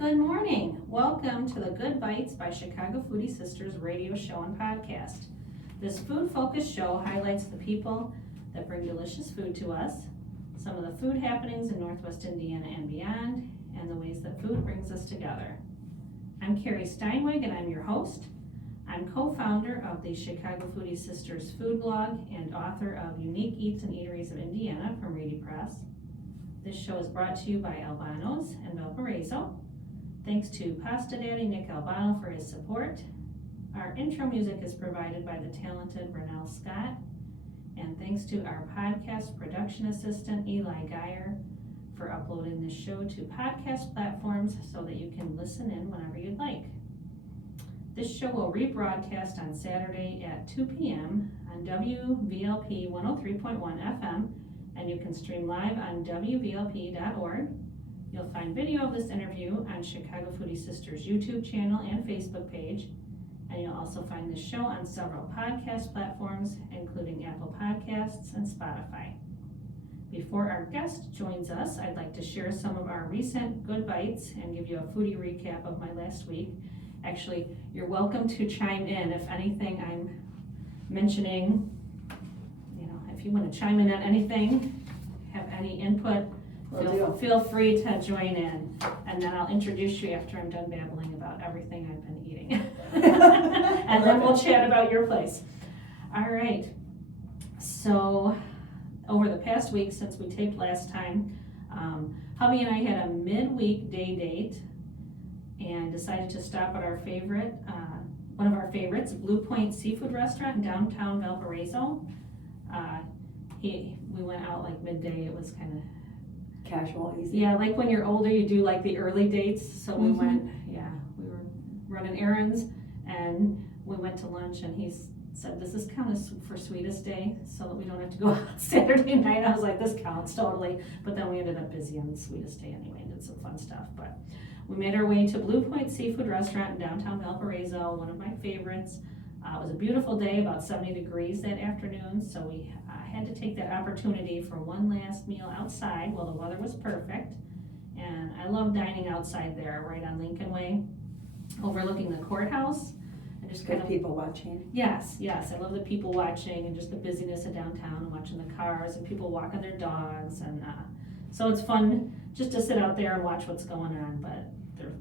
Good morning. Welcome to the Good Bites by Chicago Foodie Sisters radio show and podcast. This food-focused show highlights the people that bring delicious food to us, some of the food happenings in Northwest Indiana and beyond, and the ways that food brings us together. I'm Carrie Steinweg and I'm your host. I'm co-founder of the Chicago Foodie Sisters food blog and author of Unique Eats and Eateries of Indiana from BYTES. This show is brought to you by Albano's and Valparaiso. Thanks to Pasta Daddy Nick Albano for his support. Our intro music is provided by the talented Renelle Scott. And thanks to our podcast production assistant Eli Geyer for uploading this show to podcast platforms so that you can listen in whenever you'd like. This show will rebroadcast on Saturday at 2 p.m. on WVLP 103.1 FM, and you can stream live on WVLP.org. You'll find video of this interview on Chicago Foodie Sisters YouTube channel and Facebook page, and you'll also find this show on several podcast platforms, including Apple Podcasts and Spotify. Before our guest joins us, I'd like to share some of our recent Good Bites and give you a foodie recap of my last week. Actually, you're welcome to chime in if anything I'm mentioning, if you want to chime in on anything, have any input, feel free to join in, and then I'll introduce you after I'm done babbling about everything I've been eating. And then we'll chat about your place. All right, so over the past week since we taped last time, hubby and I had a midweek day date and decided to stop at our favorite, one of our favorites, Blue Point Seafood Restaurant in downtown Valparaiso. We went out like midday. It was kind of casual, easy. Yeah, like when you're older, you do like the early dates. So we went, we were running errands and we went to lunch, and he said, this is kind of for Sweetest Day so that we don't have to go out Saturday night. I was like, this counts totally. But then we ended up busy on Sweetest Day anyway and did some fun stuff. But we made our way to Blue Point Seafood Restaurant in downtown Valparaiso, one of my favorites. It was a beautiful day, about 70 degrees that afternoon, so we had to take that opportunity for one last meal outside while the weather was perfect. And I love dining outside there, right on Lincoln Way, overlooking the courthouse. And just Good people watching. Yes, I love the people watching and just the busyness of downtown and watching the cars and people walking their dogs. And so it's fun just to sit out there and watch what's going on. But their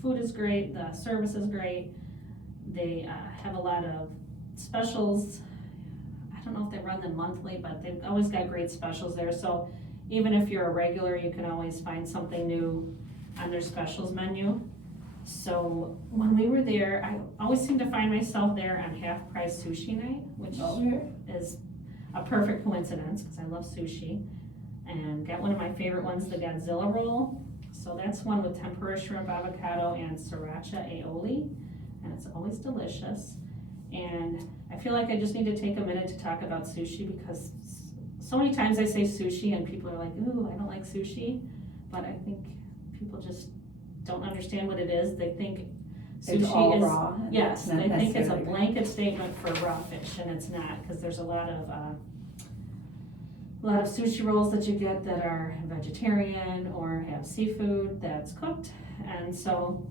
food is great, the service is great. They have a lot of specials. I don't know if they run them monthly, but they've always got great specials there. So even if you're a regular, you can always find something new on their specials menu. So when we were there, I always seem to find myself there on half-price sushi night, which is a perfect coincidence because I love sushi. And got one of my favorite ones, the Godzilla roll. So that's one with tempura shrimp, avocado, and sriracha aioli. And it's always delicious. And I feel like I just need to take a minute to talk about sushi because so many times I say sushi and people are like, ooh, I don't like sushi. But I think people just don't understand what it is. They think sushi it's all is raw. Yes, they think it's a blanket statement for raw fish, and it's not, because there's a lot of sushi rolls that you get that are vegetarian or have seafood that's cooked. And so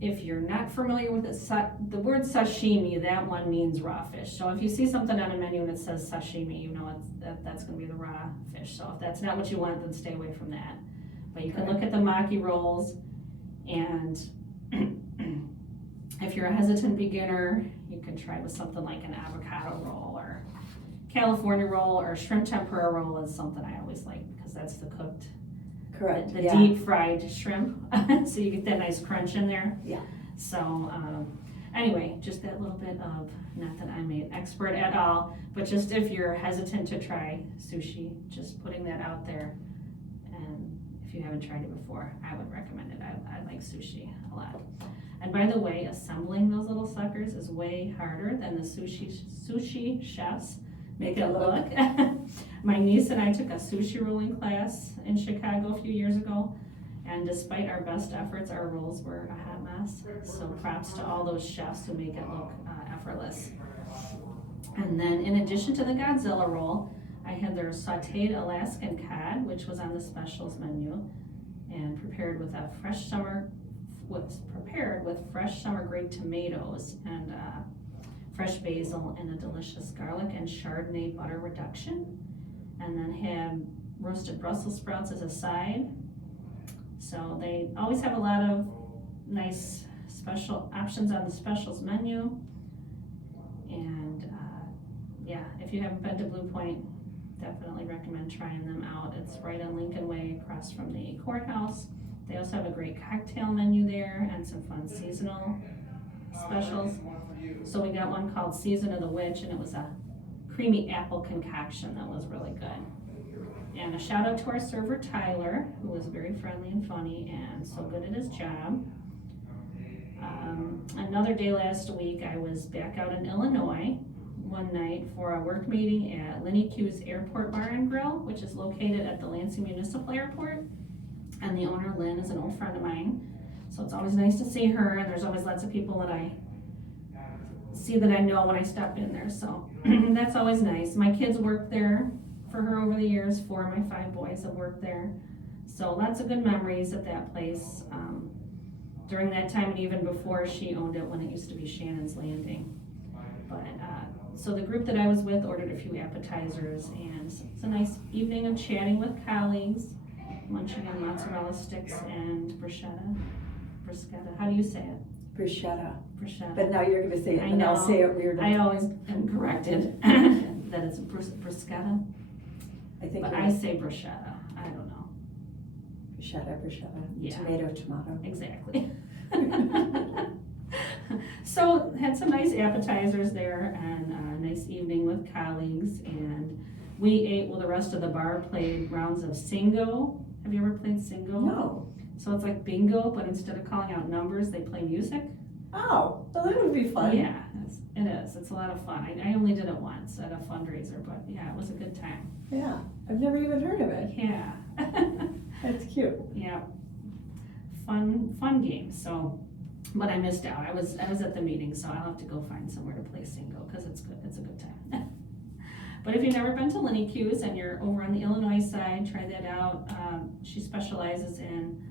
if you're not familiar with it, the word sashimi, that one means raw fish. So if you see something on a menu and it says sashimi, you know that's going to be the raw fish. So if that's not what you want, then stay away from that. But you can look at the maki rolls, and if you're a hesitant beginner, you can try with something like an avocado roll or California roll, or shrimp tempura roll is something I always like because that's the cooked. Correct. The deep fried shrimp, so you get that nice crunch in there. Yeah. So anyway, just that little bit of, not that I'm an expert at all, but just if you're hesitant to try sushi, just putting that out there. And if you haven't tried it before, I would recommend it. I like sushi a lot. And by the way, assembling those little suckers is way harder than the sushi chefs make it look. My niece and I took a sushi rolling class in Chicago a few years ago, and despite our best efforts, our rolls were a hot mess. So props to all those chefs who make it look effortless. And then in addition to the Godzilla roll, I had their sauteed Alaskan cod, which was on the specials menu. and prepared with fresh summer grape tomatoes and fresh basil and a delicious garlic and Chardonnay butter reduction. And then had roasted Brussels sprouts as a side. So they always have a lot of nice special options on the specials menu. And yeah, if you haven't been to Blue Point, definitely recommend trying them out. It's right on Lincoln Way across from the courthouse. They also have a great cocktail menu there and some fun seasonal specials. So we got one called Season of the Witch, and it was a creamy apple concoction that was really good. And a shout out to our server Tyler, who was very friendly and funny and so good at his job. Another day last week, I was back out in Illinois one night for a work meeting at Linny Q's Airport Bar and Grill, which is located at the Lansing Municipal Airport. And the owner, Lynn, is an old friend of mine. So it's always nice to see her, and there's always lots of people that I see that I know when I stop in there. So that's always nice. My kids worked there for her over the years. 4 of my 5 boys have worked there. So lots of good memories at that place. During that time and even before she owned it when it used to be Shannon's Landing. But so the group that I was with ordered a few appetizers, and it's a nice evening of chatting with colleagues, munching on mozzarella sticks and bruschetta. How do you say it? Bruschetta. Bruschetta. But now you're gonna say it, I and know. I'll say it weird. I always am corrected that it's bruschetta, I think but you're I say bruschetta. I don't know. bruschetta. Yeah. Tomato. Exactly. So had some nice appetizers there and a nice evening with colleagues, and we ate while the rest of the bar played rounds of Singo. Have you ever played Singo? No. So it's like bingo, but instead of calling out numbers, they play music. Oh, well that would be fun. Yeah, it is. It's a lot of fun. I only did it once at a fundraiser, but yeah, it was a good time. Yeah, I've never even heard of it. Yeah. That's cute. Yeah. Fun game. So, but I missed out. I was at the meeting, so I'll have to go find somewhere to play Singo because it's good. It's a good time. But if you've never been to Linny Q's and you're over on the Illinois side, try that out. She specializes in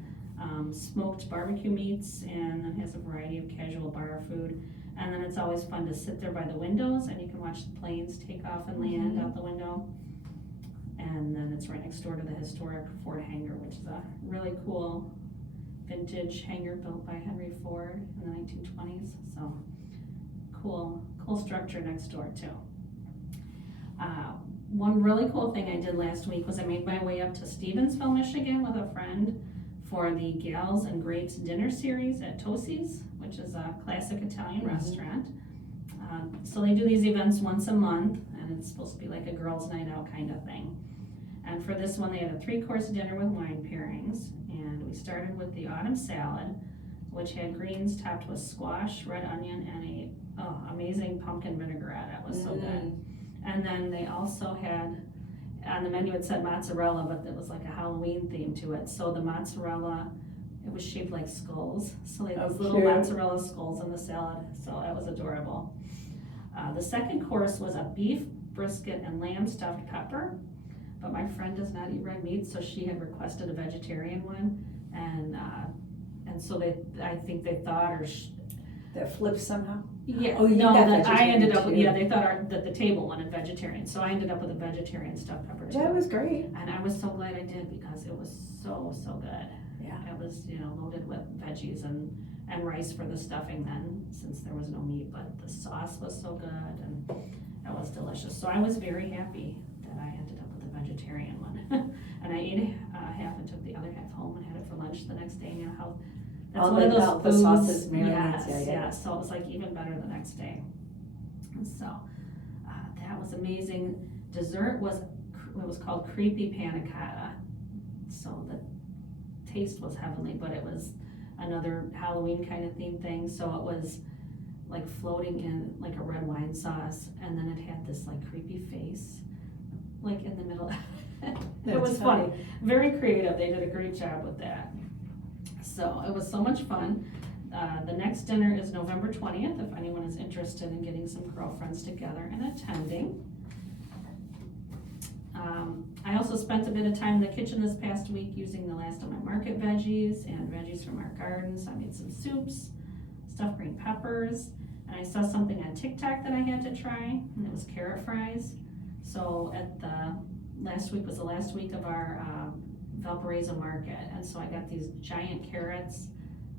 smoked barbecue meats and then has a variety of casual bar food. And then it's always fun to sit there by the windows and you can watch the planes take off and land out the window. And then it's right next door to the historic Ford hangar, which is a really cool vintage hangar built by Henry Ford in the 1920s. So cool structure next door too. One really cool thing I did last week was I made my way up to Stevensville, Michigan with a friend for the Gals and Grapes dinner series at Tosi's, which is a classic Italian restaurant. So they do these events once a month, and it's supposed to be like a girls' night out kind of thing. And for this one, they had a 3-course dinner with wine pairings, and we started with the autumn salad, which had greens topped with squash, red onion, and a amazing pumpkin vinaigrette. It was so good. And then they also had, on the menu it said mozzarella, but it was like a Halloween theme to it. So the mozzarella, it was shaped like skulls. So they had these little mozzarella skulls in the salad. So that was adorable. The second course was a beef, brisket, and lamb stuffed pepper. But my friend does not eat red meat, so she had requested a vegetarian one. And so I think they thought, that flips somehow? Yeah, oh, no, that I ended up, too. they thought that the table wanted vegetarian, so I ended up with a vegetarian stuffed pepper too. That was great. And I was so glad I did because it was so good. Yeah. It was, loaded with veggies and rice for the stuffing then, since there was no meat, but the sauce was so good and it was delicious. So I was very happy that I ended up with a vegetarian one. And I ate half and took the other half home and had it for lunch the next day. That's one of those foods. The sauces, marinades, yeah. So it was like even better the next day. And so that was amazing. Dessert was called creepy panna cotta. So the taste was heavenly, but it was another Halloween kind of theme thing. So it was like floating in like a red wine sauce, and then it had this like creepy face, like in the middle. It was funny. Very creative. They did a great job with that. So it was so much fun. The next dinner is November 20th, if anyone is interested in getting some girlfriends together and attending. I also spent a bit of time in the kitchen this past week using the last of my market veggies and veggies from our garden. So I made some soups, stuffed green peppers, and I saw something on TikTok that I had to try, and it was carrot fries. So last week was the last week of our Valparaiso market, and so I got these giant carrots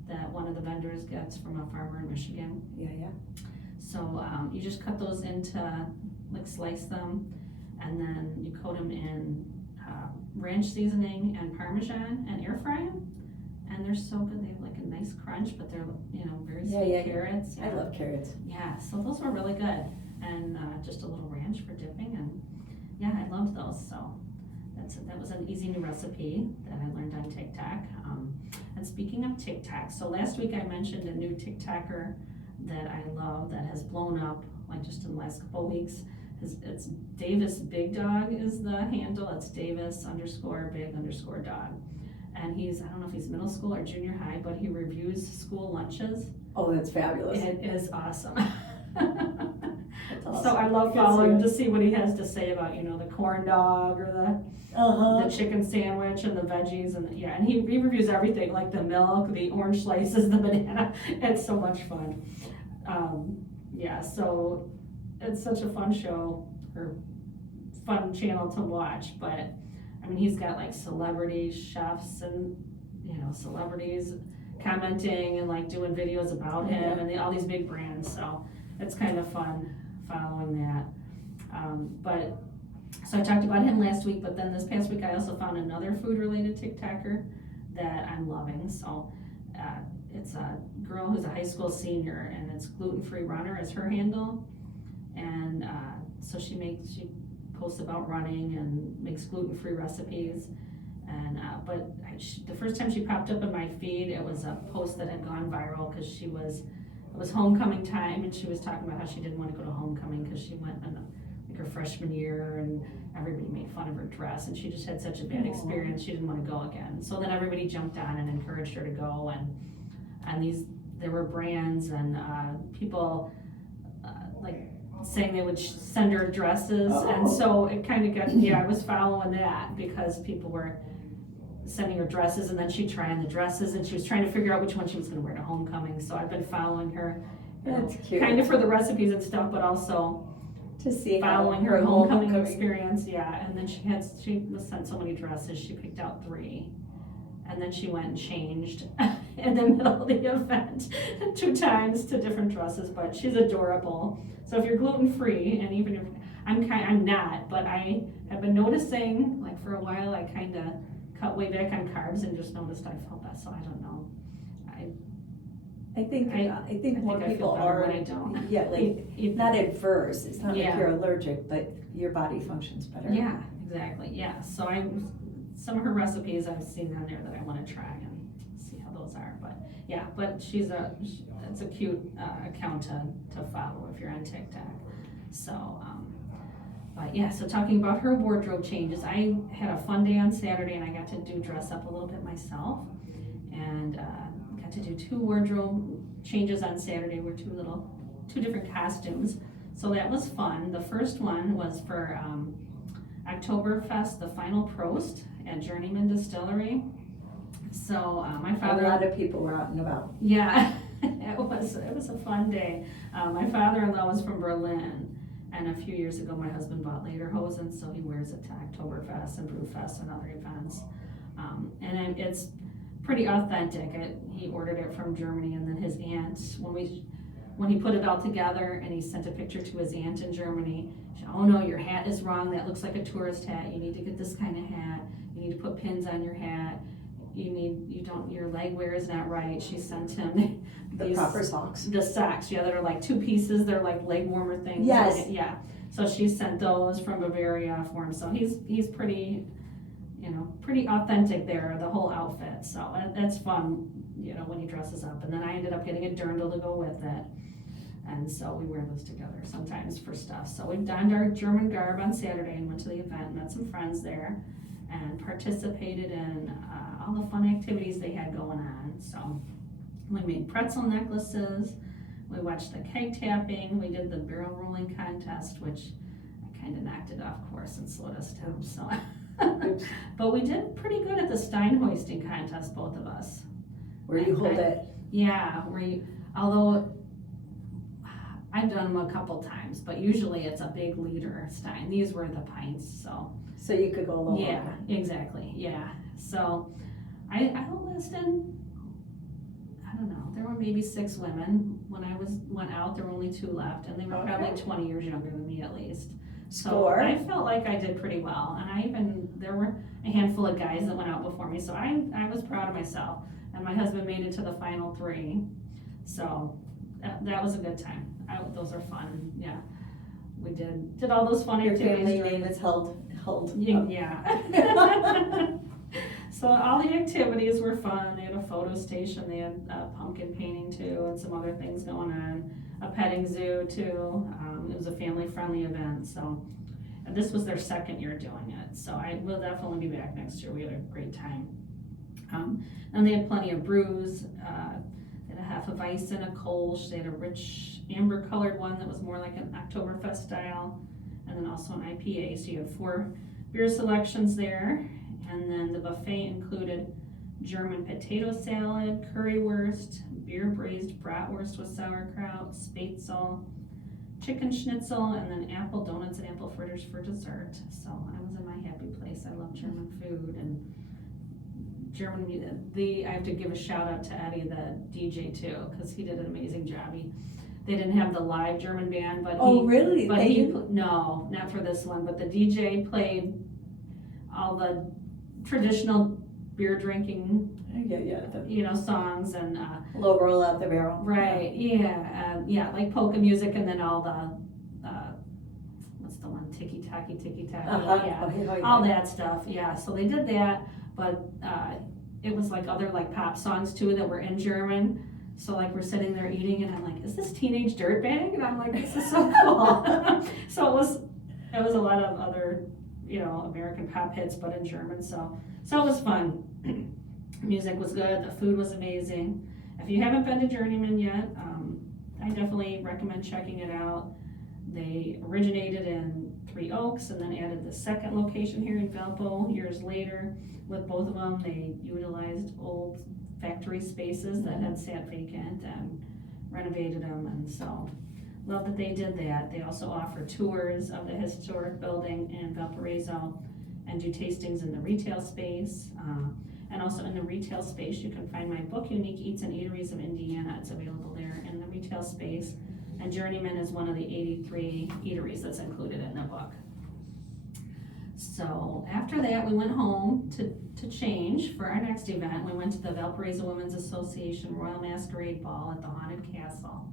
that one of the vendors gets from a farmer in Michigan. Yeah. So you just cut those into, like slice them, and then you coat them in ranch seasoning and Parmesan and air fry them. And they're so good. They have like a nice crunch, but they're, very sweet carrots. I love carrots. Yeah, so those were really good. And just a little ranch for dipping, and yeah, I loved those. So that was an easy new recipe that I learned on TikTok. And speaking of TikTok, so last week I mentioned a new TikToker that I love that has blown up like just in the last couple of weeks. It's Davis Big Dog is the handle. It's Davis_big_dog. And I don't know if he's middle school or junior high, but he reviews school lunches. Oh, that's fabulous. It is awesome. That's awesome. So I love following to see what he has to say about, the corn dog or the chicken sandwich and the veggies and he reviews everything, like the milk, the orange slices, the banana. It's so much fun. So it's such a fun show or fun channel to watch, but I mean, he's got like celebrity chefs and, celebrities commenting and like doing videos about him and all these big brands. So it's kind of fun following that. So I talked about him last week, but then this past week I also found another food related TikToker that I'm loving. So it's a girl who's a high school senior, and it's Gluten Free Runner is her handle. And so she posts about running and makes gluten-free recipes. And the first time she popped up in my feed, it was a post that had gone viral because it was homecoming time, and she was talking about how she didn't want to go to homecoming because she went in her freshman year and everybody made fun of her dress, and she just had such a bad experience. She didn't want to go again. So then everybody jumped on and encouraged her to go, and there were brands and people saying they would send her dresses. And so it kind of got, I was following that because people were sending her dresses, and then she'd try on the dresses, and she was trying to figure out which one she was going to wear to homecoming. So I've been following her, That's cute. kind of for the recipes and stuff, but also to see following her homecoming experience. And then she was sent so many dresses. She picked out 3. And then she went and changed in the middle of the event 2 times to different dresses, but she's adorable. So if you're gluten-free, and even if I'm not, but I have been noticing, like for a while, I kind of cut way back on carbs and just noticed I felt that, so I don't know. I think more people are, when I don't. Not adverse. It's not like you're allergic, but your body functions better. Yeah, exactly. Yeah. So some of her recipes I've seen on there that I want to try and see how those are. But it's a cute account to follow if you're on TikTok. So, so talking about her wardrobe changes, I had a fun day on Saturday, and I got to dress up a little bit myself, and got to do 2 wardrobe changes on Saturday. Were 2 different costumes. So that was fun. The first one was for Oktoberfest, the final Prost at Journeyman Distillery. So my father. A lot of people were out and about. Yeah, it was a fun day. My father-in-law was from Berlin, and a few years ago my husband bought lederhosen, so he wears it to Oktoberfest and Brewfest and other events. And it's pretty authentic. He ordered it from Germany, and then his aunt, when he put it all together and he sent a picture to his aunt in Germany, she said, "Oh no, your hat is wrong. That looks like a tourist hat. You need to get this kind of hat. You need to put pins on your hat. Your leg wear is not right." She sent him the proper socks. The socks, that are like 2 pieces. They're like leg warmer things. Yes. Yeah. So she sent those from Bavaria for him. So he's pretty, pretty authentic there, the whole outfit. So that's fun, when he dresses up. And then I ended up getting a dirndl to go with it. And so we wear those together sometimes for stuff. So we donned our German garb on Saturday and went to the event, met some friends there, and participated in all the fun activities they had going on. So we made pretzel necklaces, we watched the keg tapping, we did the barrel rolling contest, which I kind of knocked it off course and slowed us down, so. But we did pretty good at the stein hoisting contest, both of us. Where you hold it. Yeah, although I've done them a couple times, but usually it's a big liter stein. These were the pints, so. So you could go lower. Yeah, exactly, yeah. So I enlisted, I don't know, there were maybe 6 women. When I went out, there were only 2 left, and they were probably 20 years younger than me at least. So I felt like I did pretty well, and there were a handful of guys that went out before me, so I was proud of myself. And my husband made it to the final 3, so that was a good time. Those are fun, yeah. We did all those fun activities. Your family name is held. Yeah. So all the activities were fun. They had a photo station, they had pumpkin painting too, and some other things going on. A petting zoo too. It was a family-friendly event, so. And this was their 2nd year doing it, so I will definitely be back next year. We had a great time. And they had plenty of brews. They had a half of ice and a Kolsch. They had a rich amber-colored one that was more like an Oktoberfest style, and then also an IPA. So you had 4 beer selections there. And then the buffet included German potato salad, currywurst, beer braised bratwurst with sauerkraut, spätzle, chicken schnitzel, and then apple donuts and apple fritters for dessert. So I was in my happy place. I love German food and German music. I have to give a shout out to Eddie, the DJ too, because he did an amazing job. They didn't have the live German band, but really? No, not for this one. But the DJ played all the traditional beer drinking, songs and low roll out the barrel. Right, yeah, like polka music, and then all the what's the one, tiki taki, all that stuff. Yeah, so they did that, but it was like other like pop songs too that were in German. So like we're sitting there eating, and I'm like, is this Teenage Dirtbag? And I'm like, this is so cool. So it was a lot of other, American pop hits, but in German. So it was fun. Music was good. The food was amazing. If you haven't been to Journeyman yet, I definitely recommend checking it out. They originated in 3 Oaks and then added the 2nd location here in Valpo years later. With both of them, they utilized old factory spaces that had sat vacant and renovated them, and so love that they did that. They also offer tours of the historic building in Valparaiso and do tastings in the retail space. And also in the retail space, you can find my book, Unique Eats and Eateries of Indiana. It's available there in the retail space. And Journeyman is one of the 83 eateries that's included in the book. So after that, we went home to change for our next event. We went to the Valparaiso Women's Association Royal Masquerade Ball at the Haunted Castle.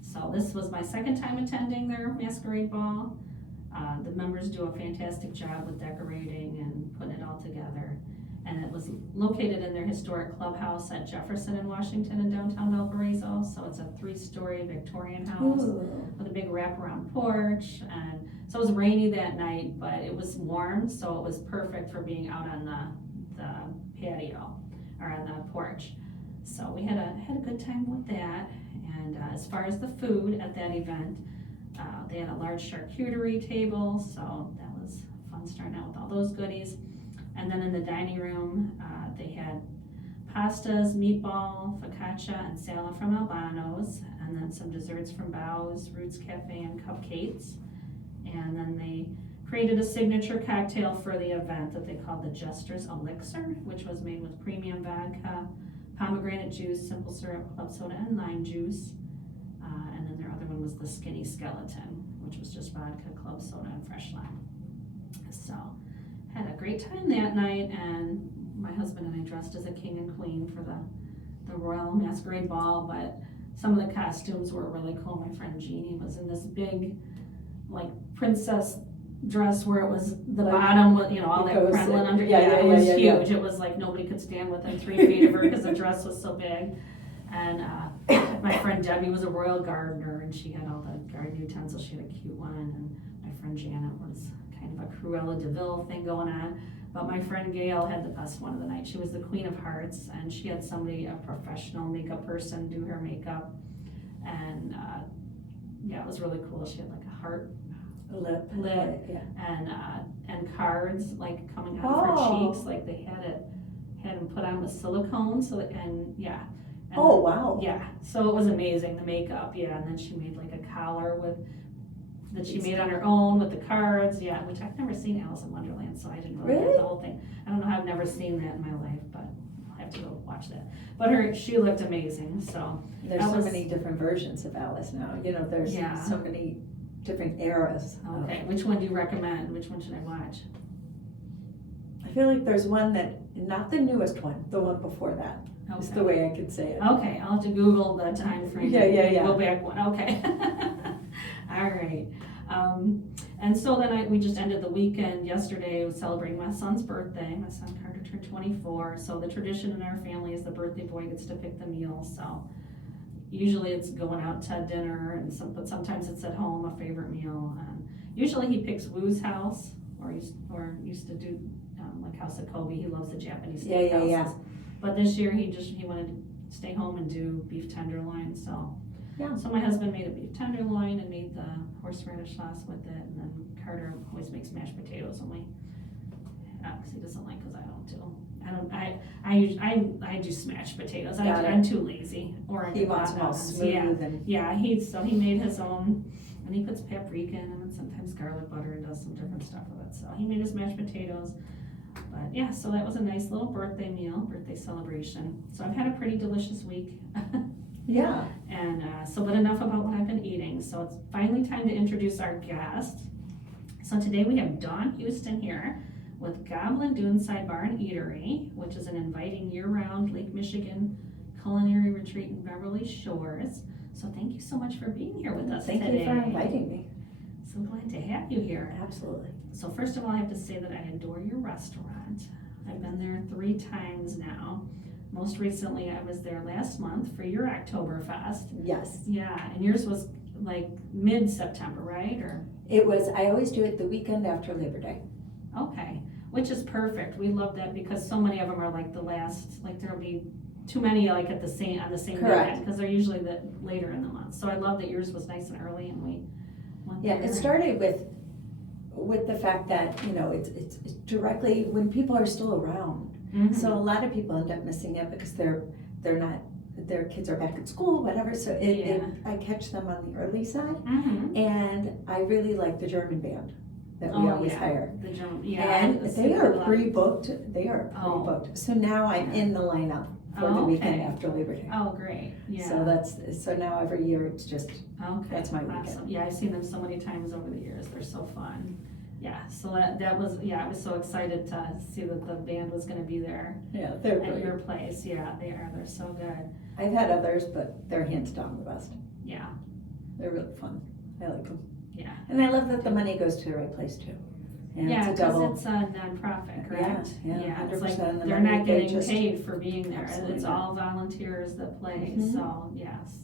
So this was my 2nd time attending their masquerade ball. The members do a fantastic job with decorating and putting it all together. And it was located in their historic clubhouse at Jefferson and Washington in downtown Valparaiso. So it's a 3-story Victorian house with a big wraparound porch. And so it was rainy that night, but it was warm, so it was perfect for being out on the patio or on the porch. So we had a good time with that. And as far as the food at that event, they had a large charcuterie table, so that was fun starting out with all those goodies. And then in the dining room, they had pastas, meatball, focaccia, and salad from Albano's, and then some desserts from Bow's, Roots Cafe, and Cupcakes. And then they created a signature cocktail for the event that they called the Jester's Elixir, which was made with premium vodka, pomegranate juice, simple syrup, club soda, and lime juice. And then their other one was the Skinny Skeleton, which was just vodka, club soda, and fresh lime. So had a great time that night, and my husband and I dressed as a king and queen for the Royal Masquerade Ball, but some of the costumes were really cool. My friend Jeannie was in this big, like, princess dress where it was the bottom with, all that crinoline under. It was huge. It was like nobody could stand within 3 feet of her because the dress was so big. And my friend Debbie was a royal gardener, and she had all the garden utensils. She had a cute one, and my friend Janet was kind of a Cruella de Vil thing going on. But my friend Gail had the best one of the night. She was the Queen of Hearts, and she had a professional makeup person, do her makeup. And it was really cool. She had like a heart Lip. and cards like coming out of her cheeks, like they had them put on with silicone, and oh, wow. Yeah, so it was amazing, the makeup, and then she made like a collar that she made on her own with the cards, which I've never seen Alice in Wonderland, so I didn't really get the whole thing. I don't know how I've never seen that in my life, but I'll have to go watch that. But she looked amazing, so. There's so many different versions of Alice now, there's so many different eras. Okay, which one do you recommend? Which one should I watch? I feel like there's one not the newest one, the one before that. Okay. Is the way I could say it. Okay, I'll have to Google the time frame. Yeah. Go back one, okay. All right. And so then we just ended the weekend yesterday celebrating my son's birthday. My son Carter turned 24. So the tradition in our family is the birthday boy gets to pick the meal. So usually it's going out to dinner, but sometimes it's at home, a favorite meal. And usually he picks Woo's house, or used to do like House of Kobe. He loves the Japanese steakhouses. Yeah. But this year he wanted to stay home and do beef tenderloin. So my husband made a beef tenderloin and made the horseradish sauce with it, and then Carter always makes mashed potatoes because he doesn't like, because I do smashed potatoes. I'm too lazy. Or he wants them all smooth. He made his own, and he puts paprika in them and sometimes garlic butter and does some different stuff with it. So he made his mashed potatoes. But so that was a nice little birthday celebration. So I've had a pretty delicious week. Yeah. And but enough about what I've been eating. So it's finally time to introduce our guest. So today we have Dawn Huston here with Goblin Duneside Bar and Eatery, which is an inviting year-round Lake Michigan culinary retreat in Beverly Shores. So thank you so much for being here with us today. Thank you for inviting me. So glad to have you here. Absolutely. So first of all, I have to say that I adore your restaurant. I've been there 3 times now. Most recently, I was there last month for your Oktoberfest. Yes. Yeah, and yours was like mid-September, right? Or it was. I always do it the weekend after Labor Day. Okay, which is perfect. We love that because so many of them are like the last. Like there'll be too many like on the same weekend because they're usually later in the month. So I love that yours was nice and early, and we went there. It started with the fact that it's directly when people are still around. Mm-hmm. So a lot of people end up missing it because they're not, their kids are back at school, whatever. So I catch them on the early side, and I really like the German band that we always hire. The German, and they are pre-booked. So now I'm in the lineup for the weekend after Labor Day. Oh, great! Yeah. So now every year it's just that's my weekend. Awesome. Yeah, I've seen them so many times over the years. They're so fun. Yeah, so that was, I was so excited to see that the band was going to be there. Yeah, they're at great. Your place. Yeah, they are. They're so good. I've had others, but they're hands down the best. Yeah. They're really fun. I like them. Yeah. And I love that the money goes to the right place too. And because it's a nonprofit, correct? Yeah, it's like the they're not getting paid for being there. It's all volunteers that play. Mm-hmm. So yes,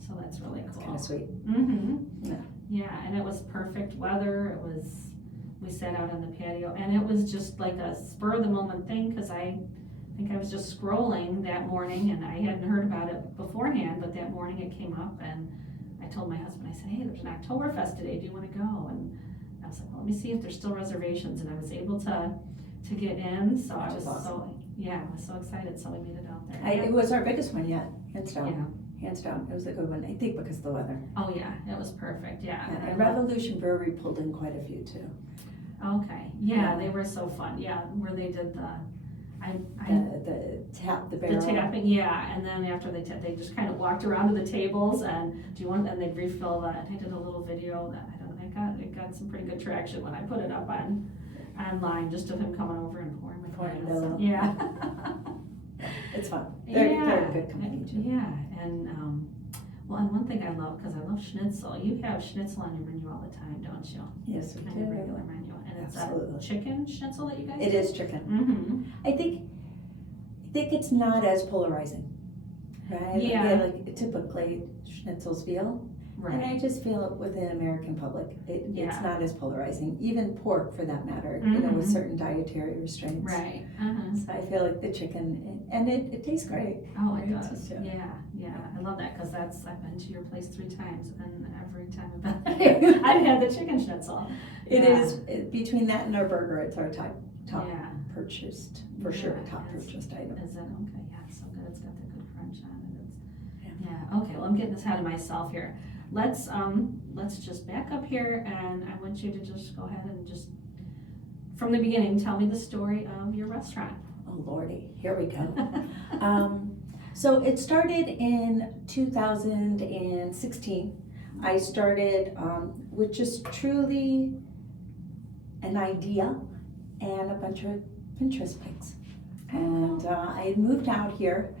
so that's really cool. Kind of sweet. Mm-hmm. Yeah, and it was perfect weather. We sat out on the patio, and it was just like a spur of the moment thing because I think I was just scrolling that morning, and I hadn't heard about it beforehand. But that morning it came up, and I told my husband, I said, "Hey, there's an Oktoberfest today. Do you want to go?" And I was like, well, let me see if there's still reservations, and I was able to get in. So I was awesome. I was so excited. So we made it out there. It was our biggest one yet, hands down. Yeah. Hands down. It was a good one. I think because of the weather. Oh yeah, it was perfect. Yeah. And Revolution Brewery pulled in quite a few too. Okay. Yeah, they were so fun. Yeah, where they did the the barrel. The tapping, and then after they just kind of walked around to the tables and they'd refill that. I did a little video that it got some pretty good traction when I put it up online, just of him coming over and pouring my glass. Yeah. It's fun. They're a good company too. Yeah, and and one thing I love, because I love schnitzel. You have schnitzel on your menu all the time, don't you? Yes, we do. On your regular menu, and it's a chicken schnitzel that you guys. It is chicken. Mm-hmm. I think it's not as polarizing, right? Yeah. Like typically schnitzels feel. Right. And I just feel it with the American public, it's not as polarizing. Even pork, for that matter, with certain dietary restraints. Right. So I feel like the chicken, and it tastes great. Oh, it does. Yeah. I love that because I've been to your place 3 times, and every every time about that. I've had the chicken schnitzel. It is, between that and our burger, it's our top Yeah. purchased, for sure, top It's- purchased item. Is it? Okay, yeah, it's so good. It's got the good crunch on it. Yeah. Yeah, okay, well, I'm getting ahead of myself here. Let's just back up here and I want you to just go ahead and just, from the beginning, tell me the story of your restaurant. Oh Lordy, here we go. So it started in 2016. I started with just truly an idea and a bunch of Pinterest pics. And I moved out here,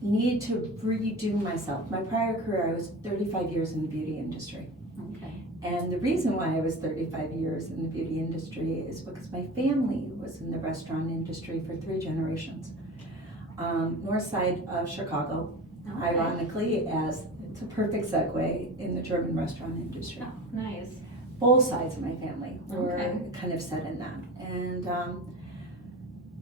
needed to redo myself. My prior career, I was 35 years in the beauty industry. Okay. And the reason why I was 35 years in the beauty industry is because my family was in the restaurant industry for 3 generations. North side of Chicago, Okay. ironically, as it's a perfect segue in the German restaurant industry. Oh, nice. Both sides of my family were Okay. kind of set in that. And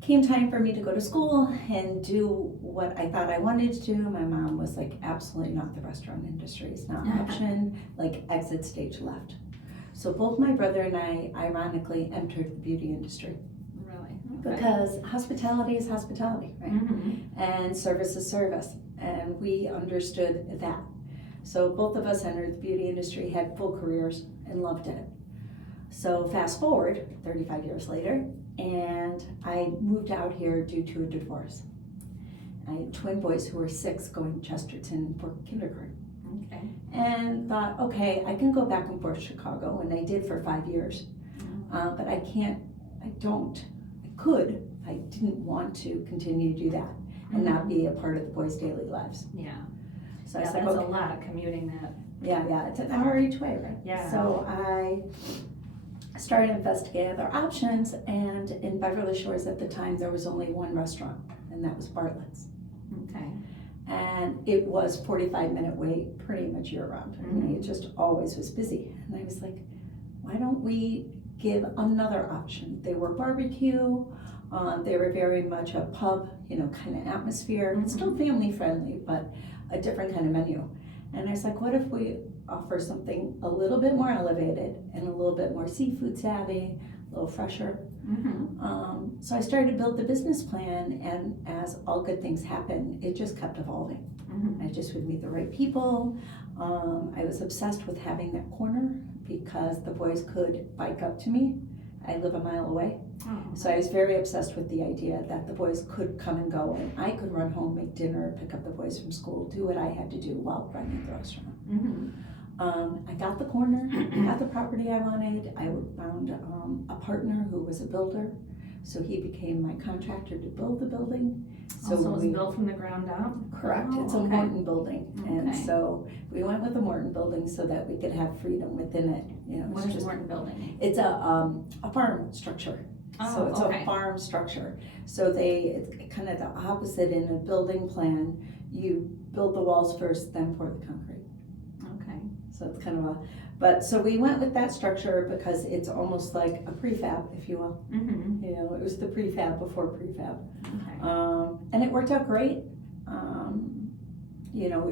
came time for me to go to school and do what I thought I wanted to do. My mom was like, absolutely not, the restaurant industry is not an option, like exit stage left. So both my brother and I ironically entered the beauty industry. Really? Okay. Because hospitality is hospitality, right? Mm-hmm. And service is service. And we understood that. So both of us entered the beauty industry, had full careers, and loved it. So fast forward 35 years later, and I moved out here due to a divorce. I had twin boys who were 6 going to Chesterton for kindergarten. Okay. And thought, okay, I can go back and forth to Chicago, and I did for 5 years. But I didn't want to continue to do that and not be a part of the boys' daily lives. Yeah. So Yeah, I said, that's okay. a lot of commuting that. Yeah, it's an hour each way, right? Yeah. So I started investigating other options, and in Beverly Shores at the time, there was only one restaurant, and that was Bartlett's. Okay. And it was 45-minute wait pretty much year-round. I mean, it just always was busy. And I was like, why don't we give another option? They were barbecue, they were very much a pub, kind of atmosphere. It's still family friendly, but a different kind of menu. And I was like, what if we offer something a little bit more elevated and a little bit more seafood savvy, a little fresher? So I started to build the business plan, and as all good things happen, it just kept evolving. I just would meet the right people. I was obsessed with having that corner because the boys could bike up to me. I live a mile away. So I was very obsessed with the idea that the boys could come and go, and I could run home, make dinner, pick up the boys from school, do what I had to do while running the restaurant. I got the corner, I got the property I wanted. I found a partner who was a builder, so he became my contractor to build the building. So it was built from the ground up? Correct, it's a okay. Morton building, and Okay. so we went with the Morton building so that we could have freedom within it. What is Morton building? It's a farm structure. So it's a farm structure. So it's kind of the opposite in a building plan. You build the walls first, then pour the concrete. Okay. So it's kind of but so we went with that structure because it's almost like a prefab, if you will. It was the prefab before prefab. Okay. And it worked out great.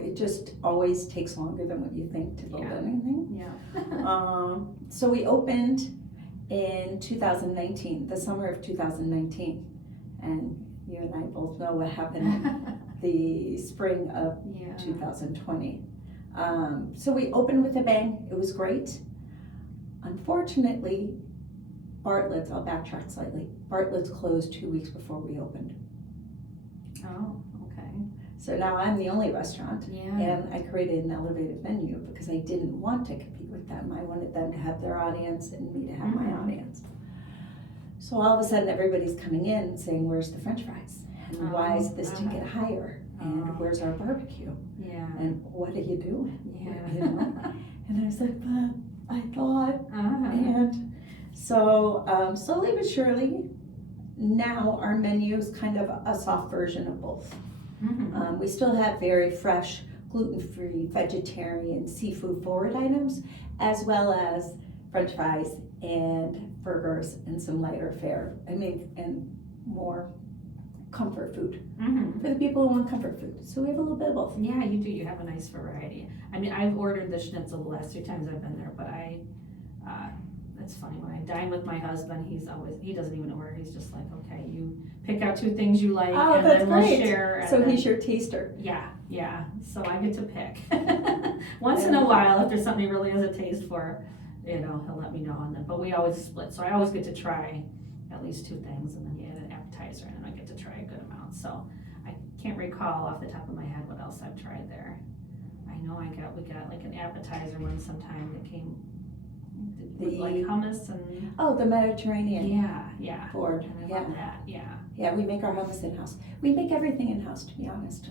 It just always takes longer than what you think to build anything. Yeah. So we opened in 2019, the summer of 2019, and you and I both know what happened the spring of 2020. So we opened with a bang. It was great. Unfortunately, Bartlett's, I'll backtrack slightly, Bartlett's closed 2 weeks before we opened. Oh, okay. So now I'm the only restaurant, Yeah. and I created an elevated menu because I didn't want to compete with them. I wanted them to have their audience and me to have my audience. So all of a sudden everybody's coming in saying, where's the French fries? And why is this ticket higher? And where's our barbecue? Yeah. And what are you doing? Yeah. And I was like, but I thought. And so slowly but surely, now our menu is kind of a soft version of both. We still have very fresh, gluten-free, vegetarian, seafood forward items, as well as French fries and burgers and some lighter fare. And more comfort food Mm-hmm. for the people who want comfort food. So we have a little bit of both. Yeah, you do. You have a nice variety. I mean, I've ordered the schnitzel the last 2 times I've been there, but it's funny, when I dine with my husband, he doesn't even order. He's just like, okay, you pick out 2 things you like, Oh, and that's then we'll great. share. So then, he's your taster. Yeah, so I get to pick. Once in a while, if there's something he really has a taste for, he'll let me know. But we always split, so I always get to try at least 2 things, and then you add an appetizer, and then I get to try a good amount. So I can't recall off the top of my head what else I've tried there. I know we got like an appetizer one sometime that came with like hummus and the Mediterranean yeah board. And I love that. Yeah, we make our hummus in-house. We make everything in-house, to be honest.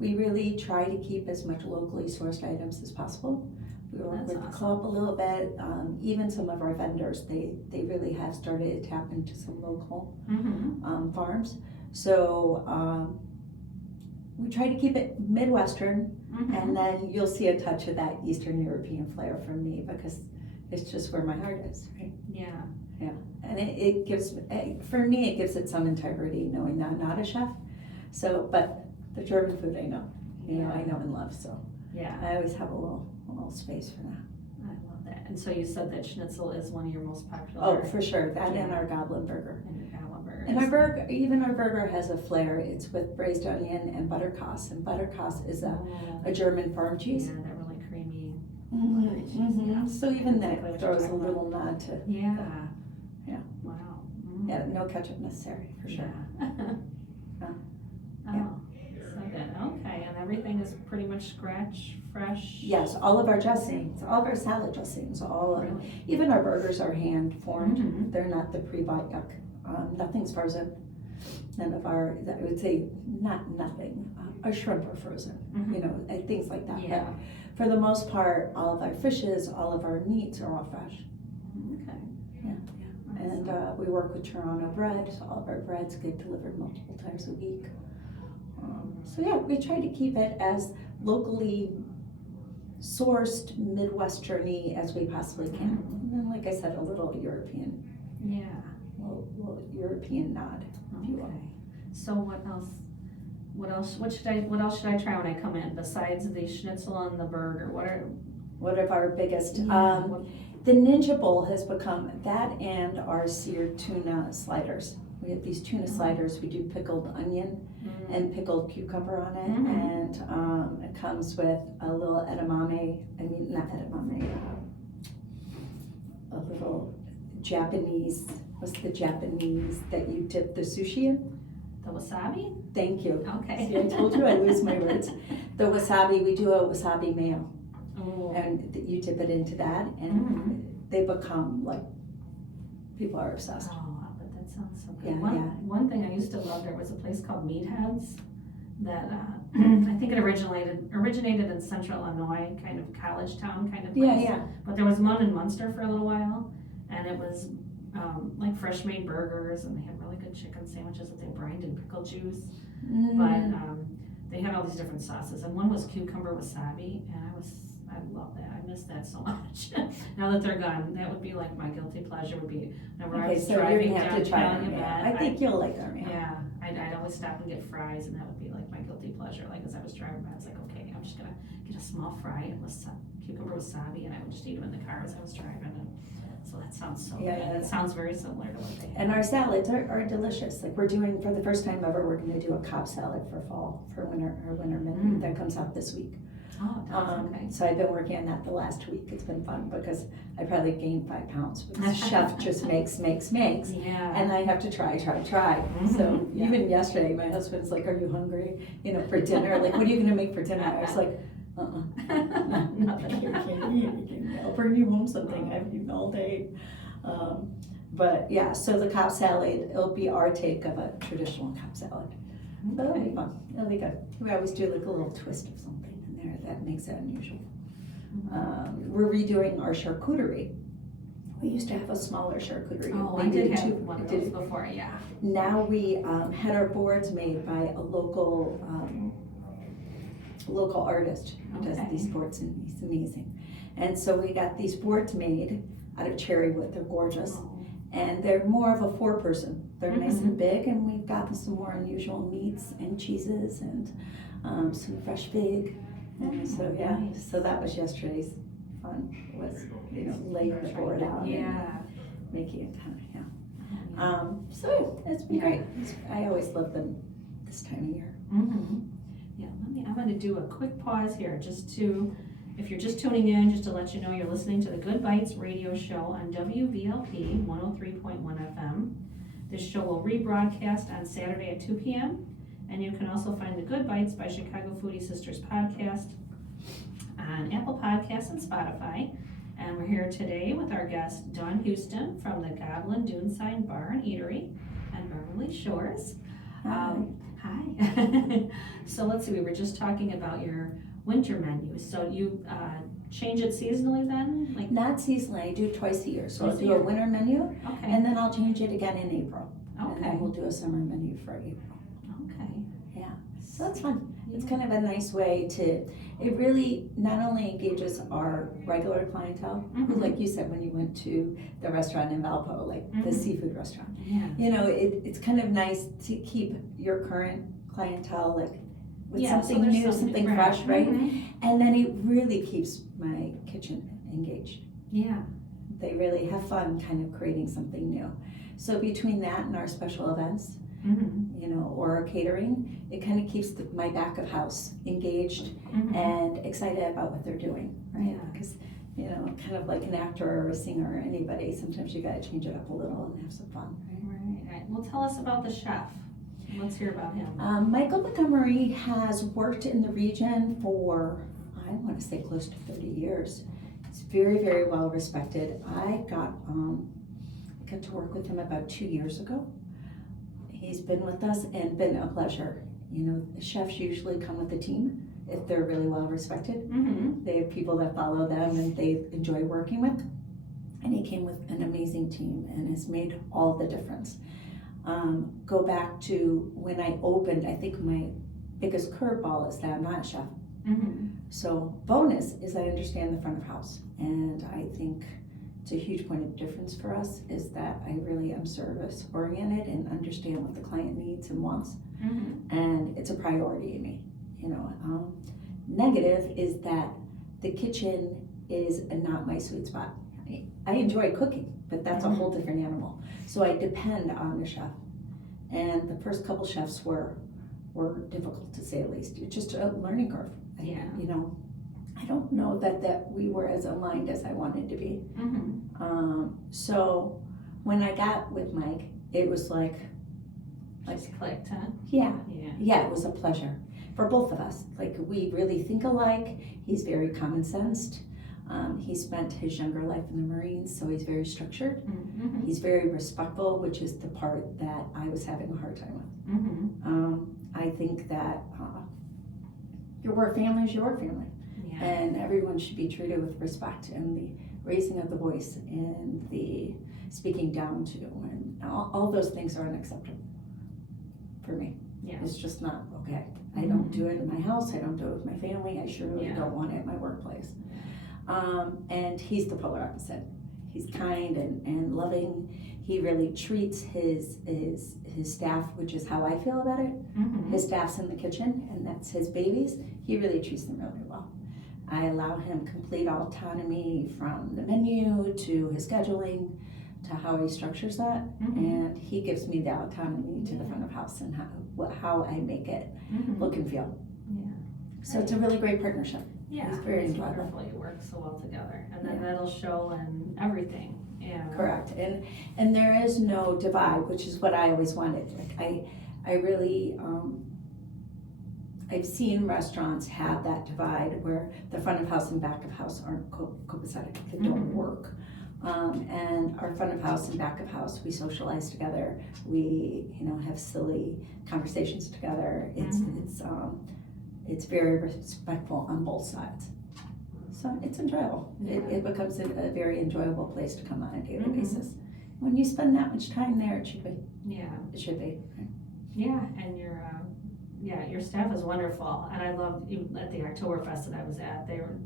We really try to keep as much locally sourced items as possible. We work That's with the awesome. club a little bit. Even some of our vendors, they really have started to tap into some local farms. So we try to keep it Midwestern, and then you'll see a touch of that Eastern European flair from me, because it's just where my heart is, right? Yeah. And it gives, for me, it gives it some integrity knowing that I'm not a chef. So, but the German food I know, I know and love. So Yeah. I always have a little space for that. I love that. And so you said that schnitzel is one of your most popular. Oh, for sure. That and our Goblin burger. And your Goblin burger. And our burger, even our burger has a flair. It's with braised onion and buttercauss. And buttercauss is a German farm cheese. Yeah, that really creamy. So even that Exactly what throws you're a talking little nod to, Yeah. Wow. Mm. Yeah, no ketchup necessary, for sure. Yeah. Yeah. Oh, so good. Okay, and everything is pretty much scratch fresh. Yes, all of our dressings, all of our salad dressings, all of Really? even our burgers are hand formed. Mhm. They're not the pre-bought yuck. Nothing's frozen. None of our, I would say, not nothing. Our shrimp are frozen, and things like that. Yeah. But for the most part, all of our fishes, all of our meats are all fresh. Okay. Yeah. And we work with Toronto bread, so all of our breads get delivered multiple times a week. So yeah, we try to keep it as locally sourced, Midwestern-y as we possibly can. And then, like I said, a little European, Yeah. little European nod, if you will. Okay. So what else? What else should I try when I come in besides the schnitzel and the burger? One of our biggest, What- the Ninja Bowl has become that, and our seared tuna sliders. We have these tuna sliders. We do pickled onion and pickled cucumber on it, and it comes with a little a little Japanese. What's the Japanese that you dip the sushi in? The wasabi? Thank you. Okay. See, I told you I lose my words. The wasabi, we do a wasabi mayo, Oh. and you dip it into that, and they become like, people are obsessed. Oh, but that sounds so good. Yeah, One thing I used to love, there was a place called Meatheads that I think it originated in central Illinois, kind of college town kind of place. Yeah. But there was one in Munster for a little while, and it was like fresh made burgers, and they had really good chicken sandwiches that they brined in pickle juice. But they had all these different sauces, and one was cucumber wasabi, and I love that. I miss that so much. Now that they're gone, that would be like my guilty pleasure. Would be whenever I Okay, was so you're driving gonna have to try downtown. them. Yeah. I think you'll like them. Yeah, I'd always stop and get fries, and that would be like my guilty pleasure. Like as I was driving, I was like, okay, I'm just gonna get a small fry and cucumber wasabi, and I would just eat them in the car as I was driving. And so that sounds so good. It sounds very similar to what they have. And our salads are delicious. Like we're doing, for the first time ever, we're gonna do a Cobb salad for fall, for our winter menu that comes out this week. Oh, it does, okay. So I've been working on that the last week. It's been fun because I probably gained 5 pounds because the chef just makes. Yeah. And I have to try. So even yesterday, my husband's like, "Are you hungry? For dinner? Like, what are you gonna make for dinner?" I was like, Nothing. I can't eat. I'll bring you home something. I've eaten all day. But yeah, so the Cobb salad, it'll be our take of a traditional Cobb salad. But it'll be fun. It'll be good. We always do like a little twist of something in there that makes it unusual. We're redoing our charcuterie. We used to have a smaller charcuterie. Oh, I did have one of those before, yeah. Now we had our boards made by a local artist who does these boards, and he's amazing. And so we got these boards made out of cherry wood. They're gorgeous. And they're more of a 4-person. They're nice and big, and we've gotten some more unusual meats and cheeses and some fresh fig. And so yeah, so that was yesterday's fun, was, laying the board out and making it kind of, so it's been great. I always love them this time of year. Yeah, I'm gonna do a quick pause here just to, if you're just tuning in, just to let you know you're listening to the Good Bites radio show on WVLP 103.1 FM. This show will rebroadcast on Saturday at 2 p.m. And you can also find the Good Bites by Chicago Foodie Sisters podcast on Apple Podcasts and Spotify. And we're here today with our guest, Dawn Huston from the Goblin Duneside Bar and Eatery on Beverly Shores. Hi. So let's see, we were just talking about your winter menu. So you change it seasonally then? Like Not seasonally, I do twice a year. So I'll Twice a do a year. winter menu, Okay. and then I'll change it again in April. And Okay. then we'll do a summer menu for April. Okay. Yeah, so it's fun. It's kind of a nice way to, it really not only engages our regular clientele, like you said when you went to the restaurant in Valpo, like the seafood restaurant. Yeah. It's kind of nice to keep your current clientele like with Yeah, so something there's new, something fresh, right? And then it really keeps my kitchen engaged. Yeah. They really have fun kind of creating something new. So between that and our special events, or our catering, it kind of keeps my back of house engaged and excited about what they're doing, right? Yeah. Because, kind of like an actor or a singer or anybody, sometimes you gotta change it up a little and have some fun, right? Right. Well, tell us about the chef. Let's hear about him. Michael Montgomery has worked in the region for, I want to say close to 30 years. He's very, very well respected. I got to work with him about 2 years ago. He's been with us and been a pleasure. Chefs usually come with a team if they're really well respected. They have people that follow them and they enjoy working with. And he came with an amazing team and has made all the difference. Go back to when I opened, I think my biggest curveball is that I'm not a chef. So bonus is I understand the front of house. And I think it's a huge point of difference for us is that I really am service oriented and understand what the client needs and wants. And it's a priority in me. Negative is that the kitchen is not my sweet spot. I enjoy cooking, but that's a whole different animal. So I depend on the chef. And the first couple chefs were difficult to say the least. It's just a learning curve. I don't know that we were as aligned as I wanted to be. So when I got with Mike, it was like Just clicked, huh? Yeah, it was a pleasure for both of us. Like we really think alike. He's very common sensed. He spent his younger life in the Marines, so he's very structured. He's very respectful, which is the part that I was having a hard time with. I think that your family is your family, and everyone should be treated with respect, and the raising of the voice and the speaking down to, and all those things are unacceptable for me. It's just not okay. I don't do it in my house. I don't do it with my family. I surely don't want it at my workplace. And he's the polar opposite. He's kind and loving. He really treats his staff, which is how I feel about it. His staff's in the kitchen, and that's his babies. He really treats them really well. I allow him complete autonomy from the menu to his scheduling to how he structures that, and he gives me the autonomy to the front of house and how I make it look and feel. So it's a really great partnership. It's very it's enjoyable. wonderful. You work so well together, and then that'll show in everything. Correct, and there is no divide, which is what I always wanted. Like I really I've seen restaurants have that divide where the front of house and back of house aren't copacetic. They don't work. And our front of house and back of house, we socialize together. We, have silly conversations together. It's very respectful on both sides. So it's enjoyable. It becomes a very enjoyable place to come on a daily basis. When you spend that much time there, it should be. It should be. And your staff is wonderful, and I loved at the Oktoberfest that I was at. They were,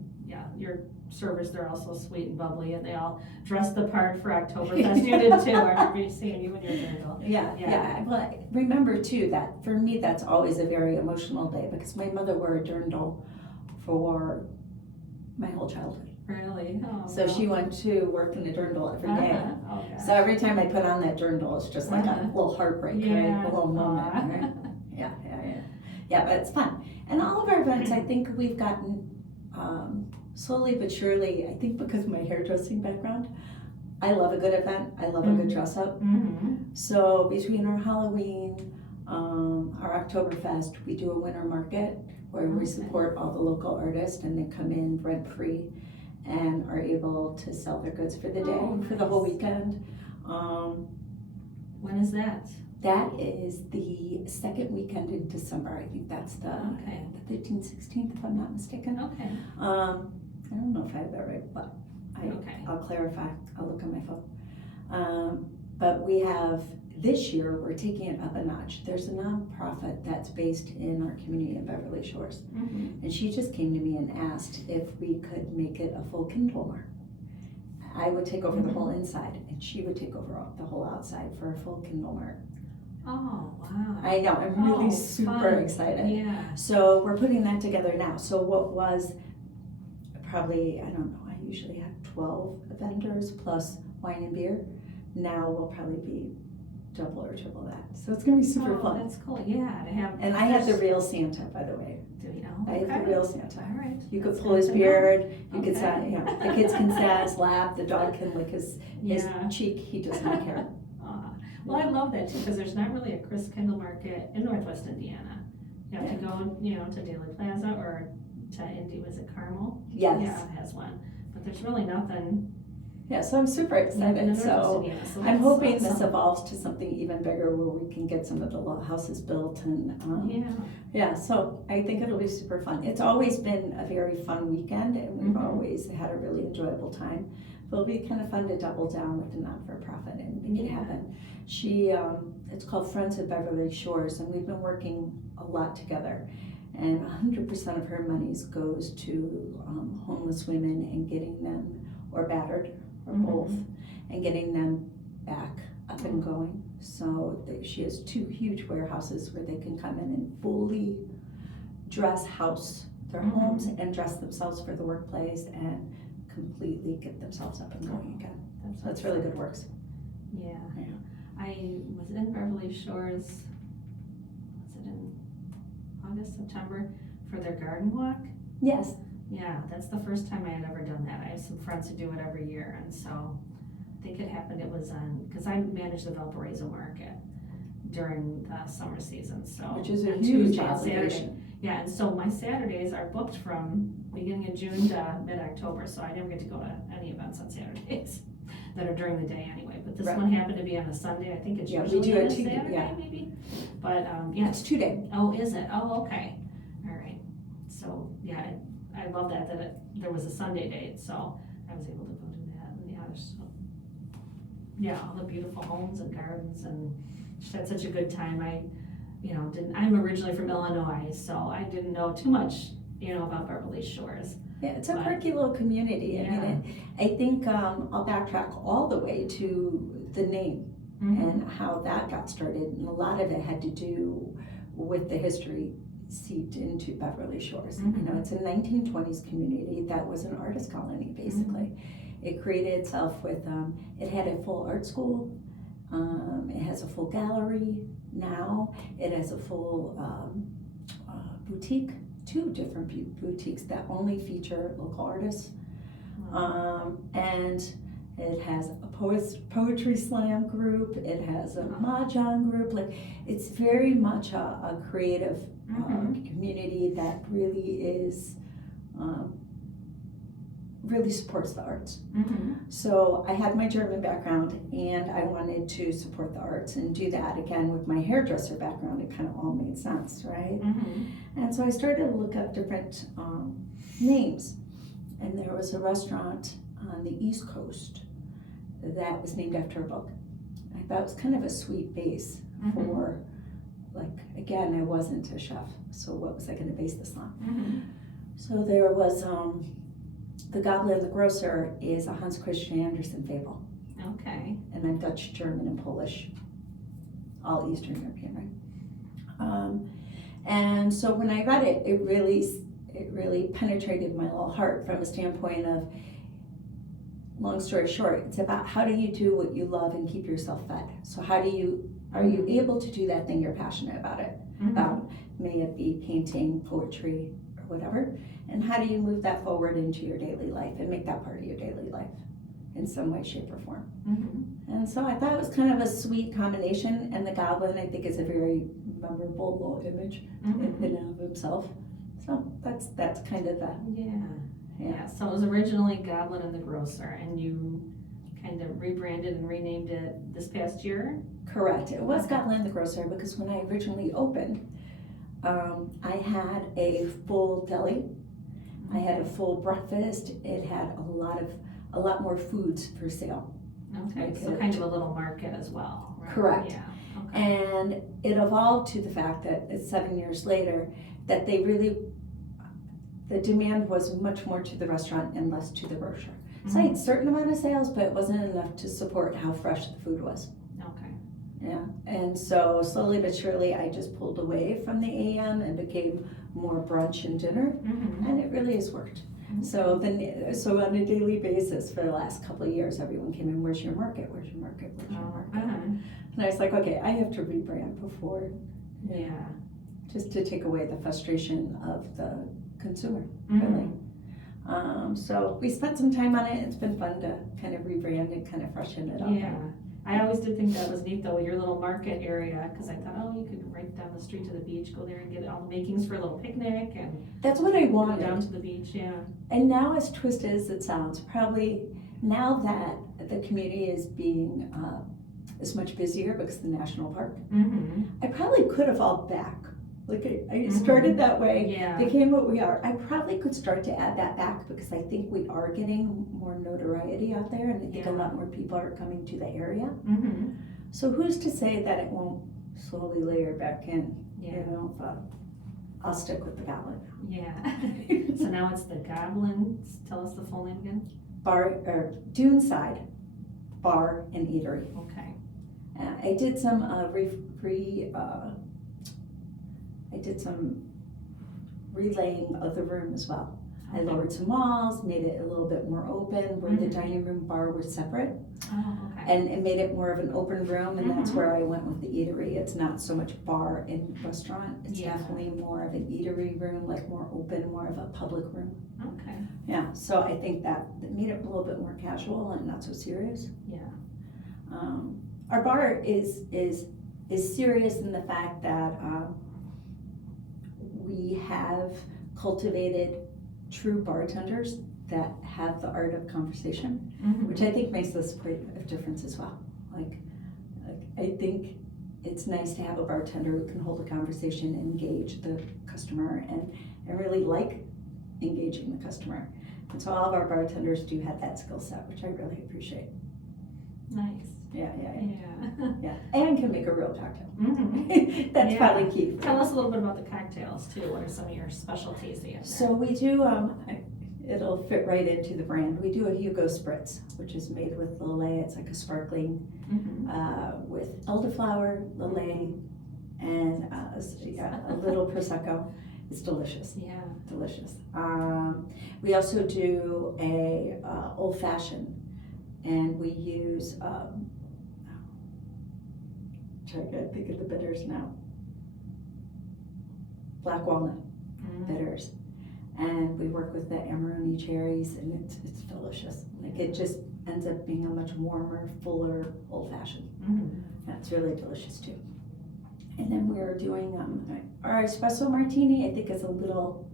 your servers, they're also sweet and bubbly, and they all dress the part for Oktoberfest. You did too. I remember seeing you in your dirndl. Yeah. Well, remember too that for me that's always a very emotional day because my mother wore a dirndl for my whole childhood. Really? Oh, So she went to work in a dirndl every day. Oh, gosh. So every time I put on that dirndl, it's just like a little heartbreak, right? A little moment, right? Yeah, but it's fun. And all of our events, I think we've gotten slowly but surely, I think because of my hairdressing background, I love a good event. I love a good dress up. So between our Halloween, our Oktoberfest, we do a winter market where we support all the local artists and they come in rent free and are able to sell their goods for the day, for the whole weekend. When is that? That is the second weekend in December. I think that's the 15th, 16th, if I'm not mistaken. Okay. I don't know if I have that right, but I'll clarify. I'll look on my phone. But we have, this year, we're taking it up a notch. There's a nonprofit that's based in our community in Beverly Shores. And she just came to me and asked if we could make it a full Kindle Mart. I would take over the whole inside and she would take over the whole outside for a full Kindle Mart. Oh, wow. I know, I'm really super excited. Yeah. So we're putting that together now. So what was probably, I don't know, I usually have 12 vendors plus wine and beer. Now we'll probably be double or triple that. So it's gonna be super fun. That's cool, yeah, to have. And I have the real Santa, by the way. Do you know? I have the real Santa. All right. You could pull his beard, you could sit, you know, the kids can sit on his lap, the dog can lick his cheek, he does not care. Well, I love that too, because there's not really a Chris Kindle Market in Northwest Indiana. You have to go, you know, to Daily Plaza or to Indy, was it Carmel? Yes. Yeah, it has one, but there's really nothing. Yeah, so I'm super excited. So I'm hoping this evolves to something even bigger where we can get some of the little houses built and so I think it'll be super fun. It's always been a very fun weekend and we've always had a really enjoyable time. But it'll be kind of fun to double down with the not-for-profit and make it happen. She, it's called Friends of Beverly Shores and we've been working a lot together. And 100% of her monies goes to homeless women and getting them, or battered, or both, and getting them back up and going. So she has 2 huge warehouses where they can come in and fully house their homes and dress themselves for the workplace and completely get themselves up and going again. That's really good works. Yeah. I was in Beverly Shores, was it in August, September, for their garden walk? Yes. Yeah, that's the first time I had ever done that. I have some friends who do it every year, and so I think it happened, it was on, because I manage the Valparaiso Market during the summer season, so. Which is a on huge Tuesday and Saturday. obligation. Yeah, and so my Saturdays are booked from beginning of June to mid-October, so I never get to go to any events on Saturdays that are during the day anyway. But this one happened to be on a Sunday. I think it's usually on a Saturday, maybe. But It's 2 days. Oh, is it? Oh, okay. All right. So yeah, I love that there was a Sunday date, so I was able to go do that. And all the beautiful homes and gardens, and just had such a good time. I'm originally from Illinois, so I didn't know too much, about Beverly Shores. Yeah, it's a quirky little community. I mean, I think I'll backtrack all the way to the name and how that got started. And a lot of it had to do with the history seeped into Beverly Shores. It's a 1920s community that was an artist colony, basically. It created itself with, it had a full art school, it has a full gallery now, it has a full boutique, 2 different boutiques that only feature local artists. And it has a poetry slam group, it has a mahjong group. Like, it's very much a creative community that really is, really supports the arts. So I had my German background and I wanted to support the arts and do that again with my hairdresser background. It kind of all made sense, right? And so I started to look up different names, and there was a restaurant on the East Coast that was named after a book. I thought it was kind of a sweet base for, like, again, I wasn't a chef, so what was I going to base this on? So there was The Goblin, the grocer, is a Hans Christian Andersen fable. Okay. And then Dutch, German, and Polish, all Eastern European, right? And so when I read it, it really penetrated my little heart from a standpoint of, long story short, it's about how do you do what you love and keep yourself fed. So are you able to do that thing you're passionate about about, may it be painting, poetry, or whatever, and how do you move that forward into your daily life and make that part of your daily life in some way, shape, or form. And so I thought it was kind of a sweet combination, and the Goblin, I think, is a very memorable little image in and of himself. So that's kind of the Yeah. So it was originally Goblin and the Grocer, and you kind of rebranded and renamed it this past year? Correct. It was Goblin the Grocer because when I originally opened, I had a full deli. I had a full breakfast. It had a lot more foods for sale. Okay, so kind of a little market as well, right? Correct. Yeah. Okay. And it evolved to the fact that it's 7 years later that the demand was much more to the restaurant and less to the grocer. So I had a certain amount of sales, but it wasn't enough to support how fresh the food was. Okay. Yeah, and so slowly but surely I just pulled away from the AM and became more brunch and dinner, and it really has worked. So on a daily basis for the last couple of years, everyone came in, where's your market, where's your market, where's your market? And I was like, okay, I have to rebrand before, just to take away the frustration of the consumer, really. So we spent some time on it. It's been fun to kind of rebrand and kind of freshen it up. Yeah. I always did think that was neat though, your little market area, because I thought, oh, you could right down the street to the beach, go there and get all the makings for a little picnic and that's what I go wanted. down to the beach, And now, as twisted as it sounds, probably now that the community is being is much busier because of the national park, I probably could evolve back. Like I started that way, became what we are. I probably could start to add that back because I think we are getting more notoriety out there, and I think a lot more people are coming to the area. So who's to say that it won't slowly layer back in? You know, but I'll stick with the Goblin. So now it's the Goblin. Tell us the full name again. Duneside Bar and Eatery. Okay. I did some I did some relaying of the room as well. I lowered some walls, made it a little bit more open, where the dining room bar was separate. And it made it more of an open room, and that's where I went with the eatery. It's not so much bar and restaurant. It's definitely more of an eatery room, like more open, more of a public room. Okay. Yeah, so I think that made it a little bit more casual and not so serious. Our bar is serious in the fact that we have cultivated true bartenders that have the art of conversation, which I think makes us quite a difference as well. Like I think it's nice to have a bartender who can hold a conversation and engage the customer and really like engaging the customer. And so all of our bartenders do have that skill set, which I really appreciate. Nice. Yeah. And can make a real cocktail. That's probably key. Tell us a little bit about the cocktails too. What are some of your specialties that you have there? So we do, it'll fit right into the brand. We do a Hugo Spritz, which is made with Lillet. It's like a sparkling with elderflower, Lillet, and a little Prosecco. It's delicious. Delicious. We also do a old fashioned, and we use trying to think of the bitters now. Black walnut bitters, and we work with the Amarone cherries, and it's delicious. Like it just ends up being a much warmer, fuller old fashioned. That's really delicious too. And then we're doing our espresso martini. I think is a little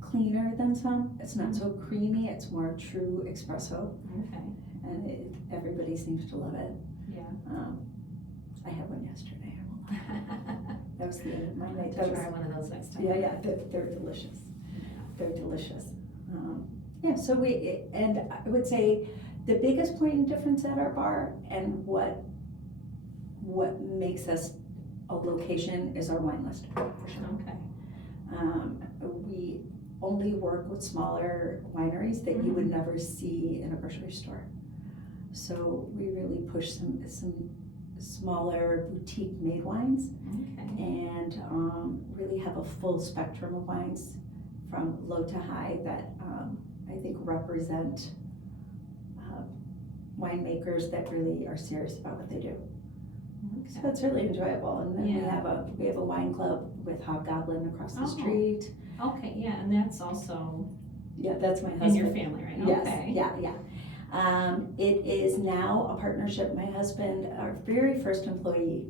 cleaner than some. It's not so creamy. It's more true espresso. And everybody seems to love it. I had one yesterday. That was the end of my night. Try one of those next time. They're delicious. They're delicious. So and I would say the biggest point in difference at our bar and what makes us a location is our wine list. For sure. only work with smaller wineries that you would never see in a grocery store. So we really push some smaller boutique made wines, and really have a full spectrum of wines from low to high that I think represent winemakers that really are serious about what they do. So it's really enjoyable. And then we have a wine club with Goblin across the street. Okay, yeah, and that's also that's my husband. in your family, right? Yes, Okay. It is now a partnership. My husband, our very first employee,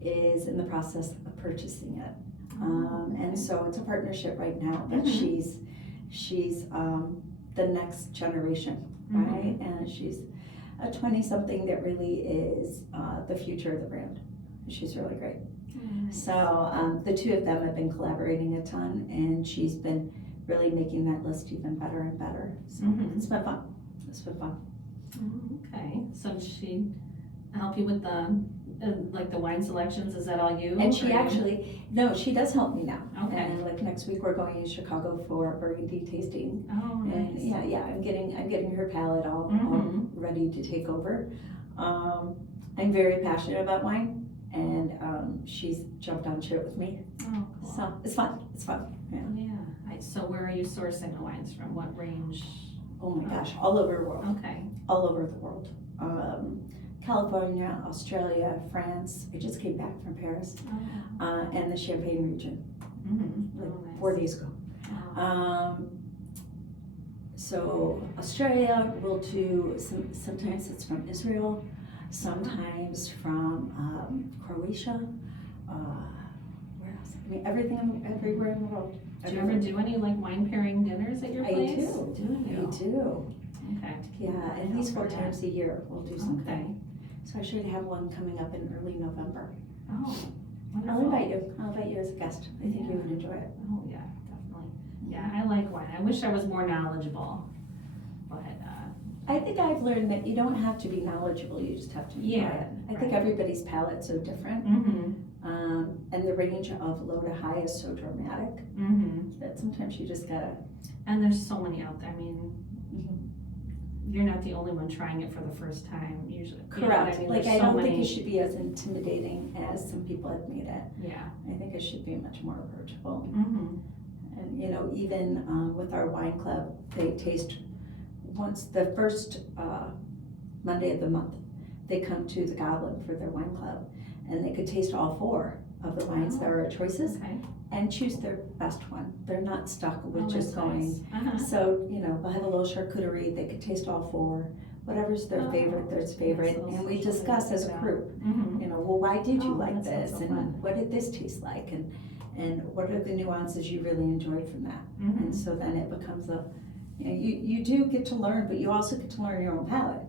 is in the process of purchasing it. And so it's a partnership right now, but she's the next generation, right? And she's a 20-something that really is the future of the brand. She's really great. So the two of them have been collaborating a ton, and she's been really making that list even better and better. So it's been fun. It's been fun. Okay, so she help you with the like the wine selections? Is that all you? And she actually, no, she does help me now. Okay. And like next week we're going to Chicago for Burgundy tasting. Oh, nice. And I'm getting her palate all ready to take over. I'm very passionate about wine, and she's jumped on shit with me. Oh, cool. So it's fun. It's fun. Yeah. So where are you sourcing the wines from? What range? Oh my gosh, all over the world. Okay. All over the world. California, Australia, France. I just came back from Paris, and the Champagne region, like 4 days ago. So Australia, we'll do sometimes it's from Israel, sometimes from Croatia. Where else? I mean, everywhere in the world. Do you ever do any like wine pairing dinners at your place? I do. I do. Okay. Yeah, at least 4 times a year we'll do something. Okay. So I should have one coming up in early November. Oh, I'll wonderful. invite you as a guest. I think you would enjoy it. Oh yeah, definitely. Yeah, I like wine. I wish I was more knowledgeable, but I think I've learned that you don't have to be knowledgeable, you just have to enjoy it. I think everybody's palate's so different. And the range of low to high is so dramatic that sometimes you just gotta. And there's so many out there. I mean, you're not the only one trying it for the first time usually. Correct. I mean, Like there's I so don't many... think it should be as intimidating as some people have made it. Yeah. I think it should be much more approachable. And even with our wine club, they taste once the first Monday of the month. They come to the Goblin for their wine club, and they could taste all 4 of the wines that are choices and choose their best one. They're not stuck with just going. Nice. So we'll have a little charcuterie. They could taste all 4. Whatever's their favorite, their favorite, and we discuss as a group. Well, why did you like this, and what did this taste like, and what are the nuances you really enjoyed from that? And so then it becomes you do get to learn, but you also get to learn your own palate.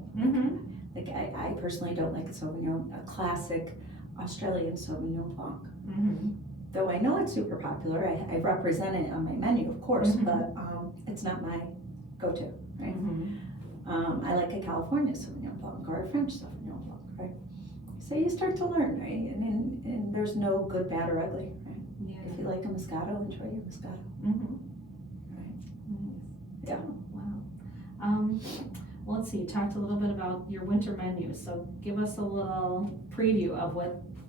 Like I personally don't like a classic Australian Sauvignon Blanc. Though I know it's super popular, I represent it on my menu, of course, but it's not my go-to, right? I like a California Sauvignon Blanc or a French Sauvignon Blanc, right? So you start to learn, right? And there's no good, bad, or ugly, right? Yeah. If you like a Moscato, enjoy your Moscato. Right? Yeah. Wow. Well, let's see. You talked a little bit about your winter menu, so give us a little preview of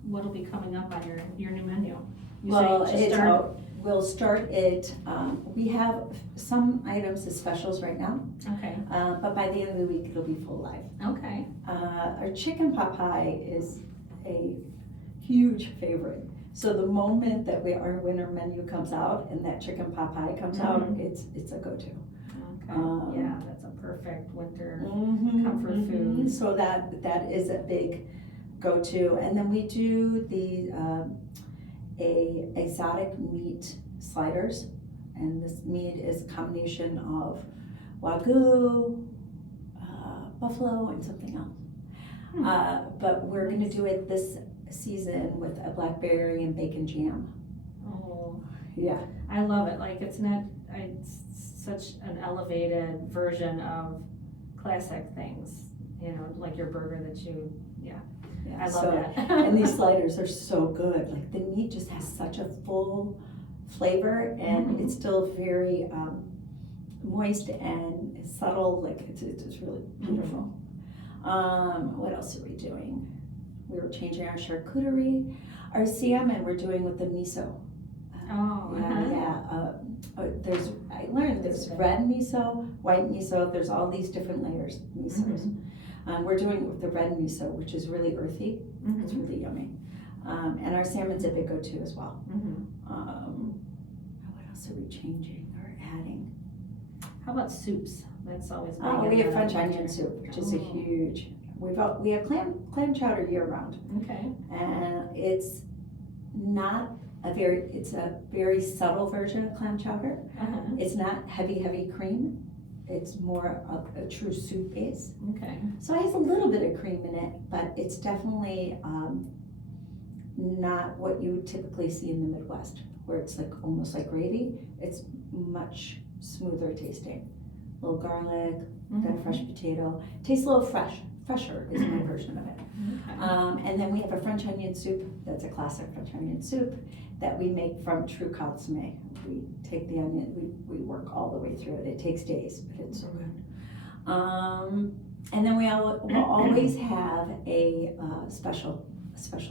what'll be coming up on your new menu. We'll start it. We have some items as specials right now. Okay. But by the end of the week, it'll be full live. Okay. Our chicken pot pie is a huge favorite. So the moment that our winter menu comes out and that chicken pot pie comes out, it's a go-to. Okay. Yeah, that's a perfect winter comfort food. So that is a big go-to. And then we do the exotic meat sliders, and this meat is a combination of Wagyu, buffalo, and something else. But we're going to do it this season with a blackberry and bacon jam. Oh, yeah, I love it. Like it's such an elevated version of classic things. Like your burger that you. I love that. And these sliders are so good. Like the meat just has such a full flavor, and it's still very moist and subtle. Like it's really beautiful. What else are we doing? We were changing our charcuterie, our salmon. We're doing with the miso. I learned there's red miso, white miso. There's all these different layers of misos. We're doing it with the red miso, which is really earthy. It's really yummy. And our salmon's a big go-to as well. What else are we changing or adding? How about soups? That's always big. We have French onion soup, which is a huge. We have clam chowder year round. Okay. And it's not it's a very subtle version of clam chowder. It's not heavy cream. It's more of a true soup base. Okay. So it has a little bit of cream in it, but it's definitely not what you would typically see in the Midwest, where it's like almost like gravy. It's much smoother tasting. A little garlic, got a fresh potato. Tastes a little fresher is my version of it. Okay. And then we have a French onion soup. That's a classic French onion soup that we make from true consommé. We take the onion, we work all the way through it. It takes days, but it's so good. And then we'll always have a special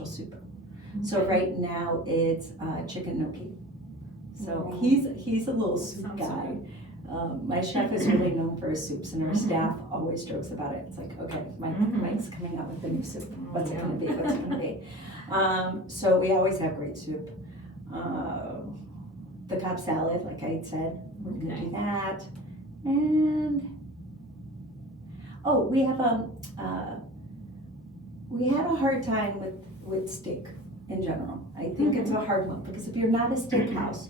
soup. So right now it's chicken gnocchi. So he's a little soup guy. My chef is really known for his soups, and our staff always jokes about it. It's like, okay, Mike's coming out with a new soup. What's it gonna be? What's it gonna be? So we always have great soup. The Cobb salad, like I had said, we're gonna do that. And we had a hard time with steak in general. I think it's a hard one because if you're not a steakhouse,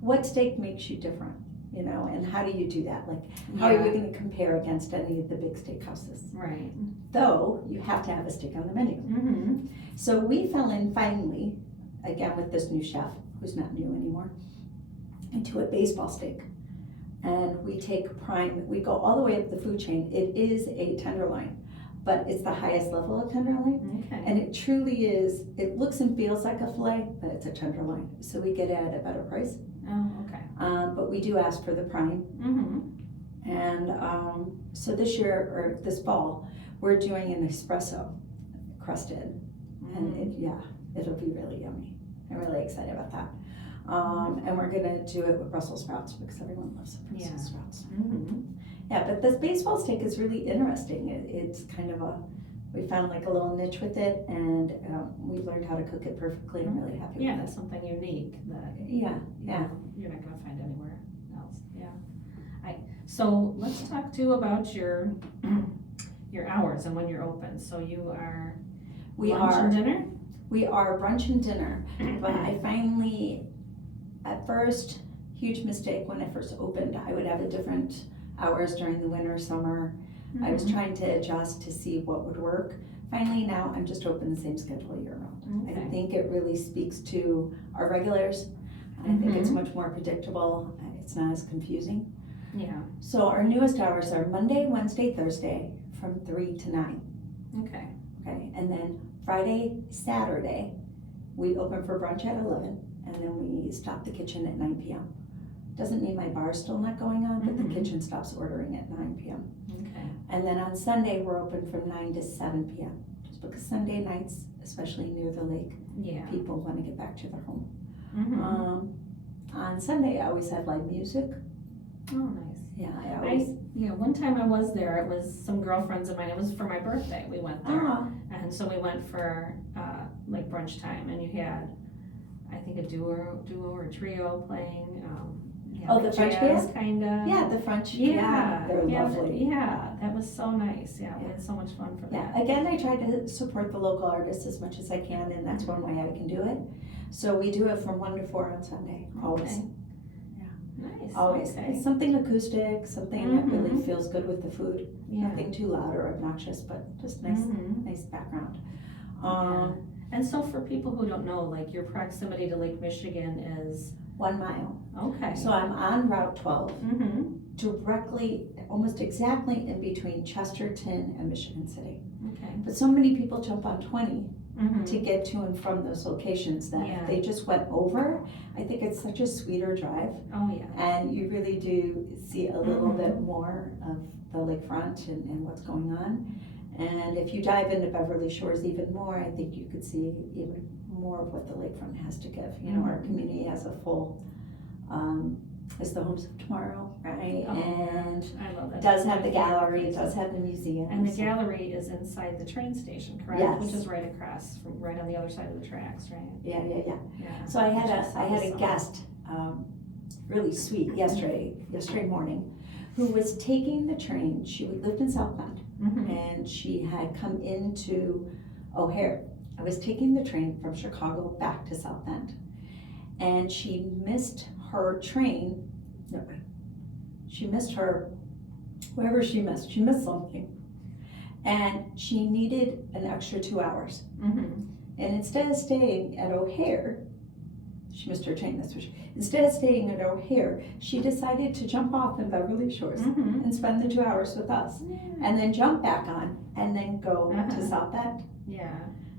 what steak makes you different? You know, and how do you do that? Like, how are you going to compare against any of the big steakhouses? Right. Though you have to have a steak on the menu. So we fell in finally, again with this new chef, who's not new anymore, into a baseball steak. And we take prime, we go all the way up the food chain. It is a tenderloin, but it's the highest level of tenderloin. Okay. And it truly is, it looks and feels like a filet, but it's a tenderloin. So we get it at a better price. Oh, okay. But we do ask for the prime. And so this year, or this fall, we're doing an espresso crusted. And it'll be really yummy. I'm really excited about that. And we're gonna do it with Brussels sprouts because everyone loves Brussels sprouts. Yeah, but this baseball steak is really interesting. It's kind of we found like a little niche with it, and we learned how to cook it perfectly. I'm really happy with it. Yeah, that's something unique that you're not gonna find anywhere else. Yeah. So let's talk too about your hours and when you're open. So you are lunch and dinner? We are brunch and dinner, but I finally, at first, huge mistake when I first opened. I would have a different hours during the winter, summer. I was trying to adjust to see what would work. Finally, now I'm just open the same schedule year round. I think it really speaks to our regulars. I think it's much more predictable. It's not as confusing. Yeah. So our newest hours are Monday, Wednesday, Thursday from 3 to 9. Okay. Okay, and then Friday, Saturday, we open for brunch at 11, and then we stop the kitchen at 9 p.m. Doesn't mean my bar's still not going on, but the kitchen stops ordering at 9 p.m. Okay. And then on Sunday, we're open from 9 to 7 p.m. Just because Sunday nights, especially near the lake, people want to get back to their home. On Sunday, I always have live music. Oh, nice. Yeah, I always. One time I was there, it was some girlfriends of mine, it was for my birthday, we went there. And so we went for like brunch time, and you had, I think, a duo or a trio playing. The French band? Kinda. Yeah, the French. Yeah, they're lovely. Yeah, that was so nice. Yeah, we had so much fun for that. Yeah, again, I try to support the local artists as much as I can, and that's one way I can do it. So we do it from 1 to 4 on Sunday, always. Okay. Nice. Always. Okay. It's something acoustic, something that really feels good with the food. Yeah. Nothing too loud or obnoxious, but just nice background. And so for people who don't know, like your proximity to Lake Michigan is 1 mile. Okay. So I'm on Route 12, directly, almost exactly in between Chesterton and Michigan City. Okay. But so many people jump on 20 to get to and from those locations that Yeah. if they just went over, I think it's such a sweeter drive. Oh, yeah. And you really do see a little bit more of the lakefront and what's going on. And if you dive into Beverly Shores even more, I think you could see even more of what the lakefront has to give. You know, our community has a full, it's the Homes of Tomorrow, right? Oh, and I love that. it does have the gallery, it does have the museum. And the gallery is inside the train station, correct? Yes. Which is right across, from right on the other side of the tracks, right? Yeah. Yeah. So I had Which is a awesome. guest, really sweet, yesterday morning, who was taking the train. She lived in South Bend, and she had come into O'Hare. I was taking the train from Chicago back to South Bend, and she missed her train. No, she missed her, wherever she missed something, and she needed an extra 2 hours. And instead of staying at O'Hare, she missed her train, that's for sure. Instead of staying at O'Hare, she decided to jump off in Beverly Shores and spend the 2 hours with us, and then jump back on, and then go to South Bend. Yeah.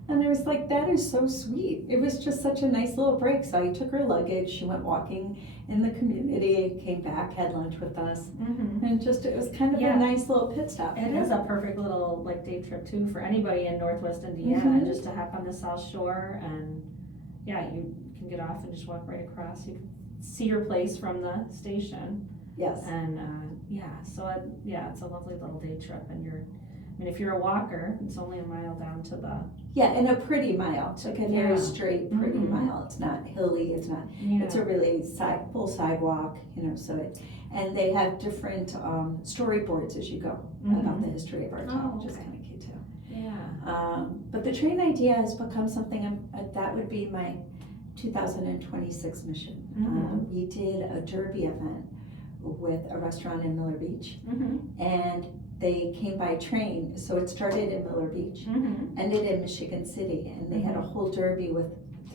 And I was like, that is so sweet. It was just such a nice little break. So I took her luggage, she went walking in the community, came back, had lunch with us, and just, it was kind of a nice little pit stop. It is a perfect little like day trip too for anybody in Northwest Indiana, just to hop on the South Shore, and yeah, you can get off and just walk right across. You can see your place from the station. Yes. And it's a lovely little day trip, and if you're a walker, it's only a mile down to the. Yeah, and a pretty mile. It's like a very straight, pretty mile. It's not hilly. It's not. Yeah. It's a really full sidewalk. You know, and they have different storyboards as you go about the history of our town, which is kind of cute too. Yeah. But the train idea has become something that would be my 2026 mission. We did a derby event with a restaurant in Miller Beach, and they came by train. So it started in Miller Beach, ended in Michigan City, and they had a whole derby with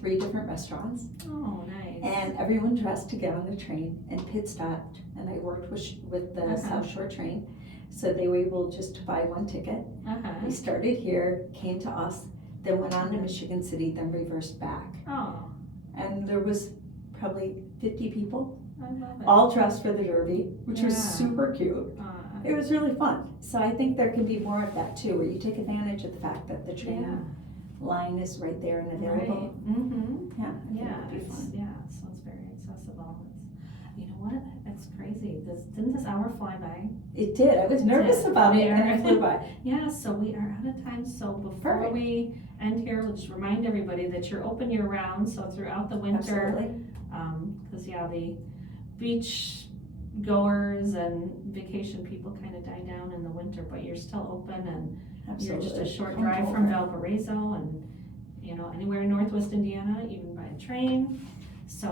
3 different restaurants. Oh, nice. And everyone dressed to get on the train and pit stopped, and I worked with the South Shore train, so they were able just to buy 1 ticket. They started here, came to us, then went on to Michigan City, then reversed back. Oh, And there was probably 50 people, I love it. all dressed for the derby, which was super cute. Uh, It was really fun. So I think there can be more of that too, where you take advantage of the fact that the train line is right there and available. Right. Yeah, I think Yeah, it'd be it's, fun. so it's very accessible. You know what? It's crazy. Didn't this hour fly by? It did. I was nervous about it, and it flew by. Yeah, so we are out of time. So before we end here, we'll just remind everybody that you're open year round. So throughout the winter, Absolutely. because the beach goers and vacation people kind of die down in the winter, but you're still open, and you're just a short drive from Valparaiso, and anywhere in Northwest Indiana, even by a train. So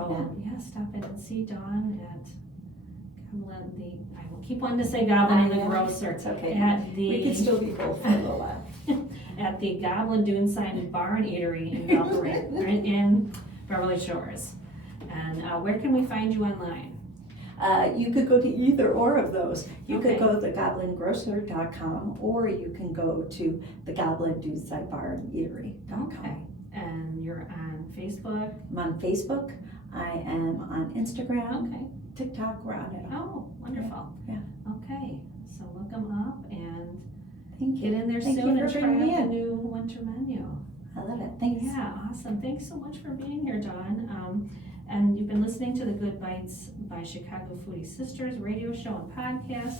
stop in and see Dawn at Goblin. I will keep wanting to say Goblin and the Grocer. It's okay. We could still be both for a little while. At the Goblin Duneside Bar Eatery in Valparaiso, in Beverly Shores. And where can we find you online? You could go to either or of those. You could go to thegoblingrocer.com, or you can go to the Goblin Duneside Bar Eatery.com. Okay. And you're on Facebook? I'm on Facebook. I am on Instagram. Okay. TikTok, we're on it. Oh, wonderful. Yeah. Okay. So look them up and Thank you. get in there Thank soon you and for try out bringing me the in. new winter menu. I love it. Thanks. Yeah, awesome. Thanks so much for being here, Dawn. And you've been listening to the Good Bites by Chicago Foodie Sisters radio show and podcast.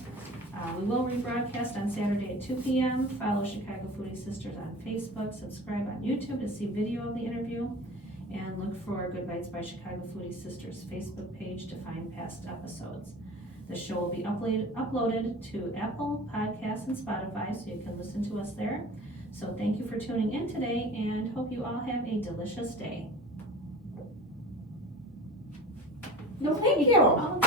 We will rebroadcast on Saturday at 2 p.m. Follow Chicago Foodie Sisters on Facebook. Subscribe on YouTube to see video of the interview. And look for Good Bites by Chicago Foodie Sisters Facebook page to find past episodes. The show will be uploaded to Apple Podcasts and Spotify, so you can listen to us there. So thank you for tuning in today, and hope you all have a delicious day. No, thank you. Oh,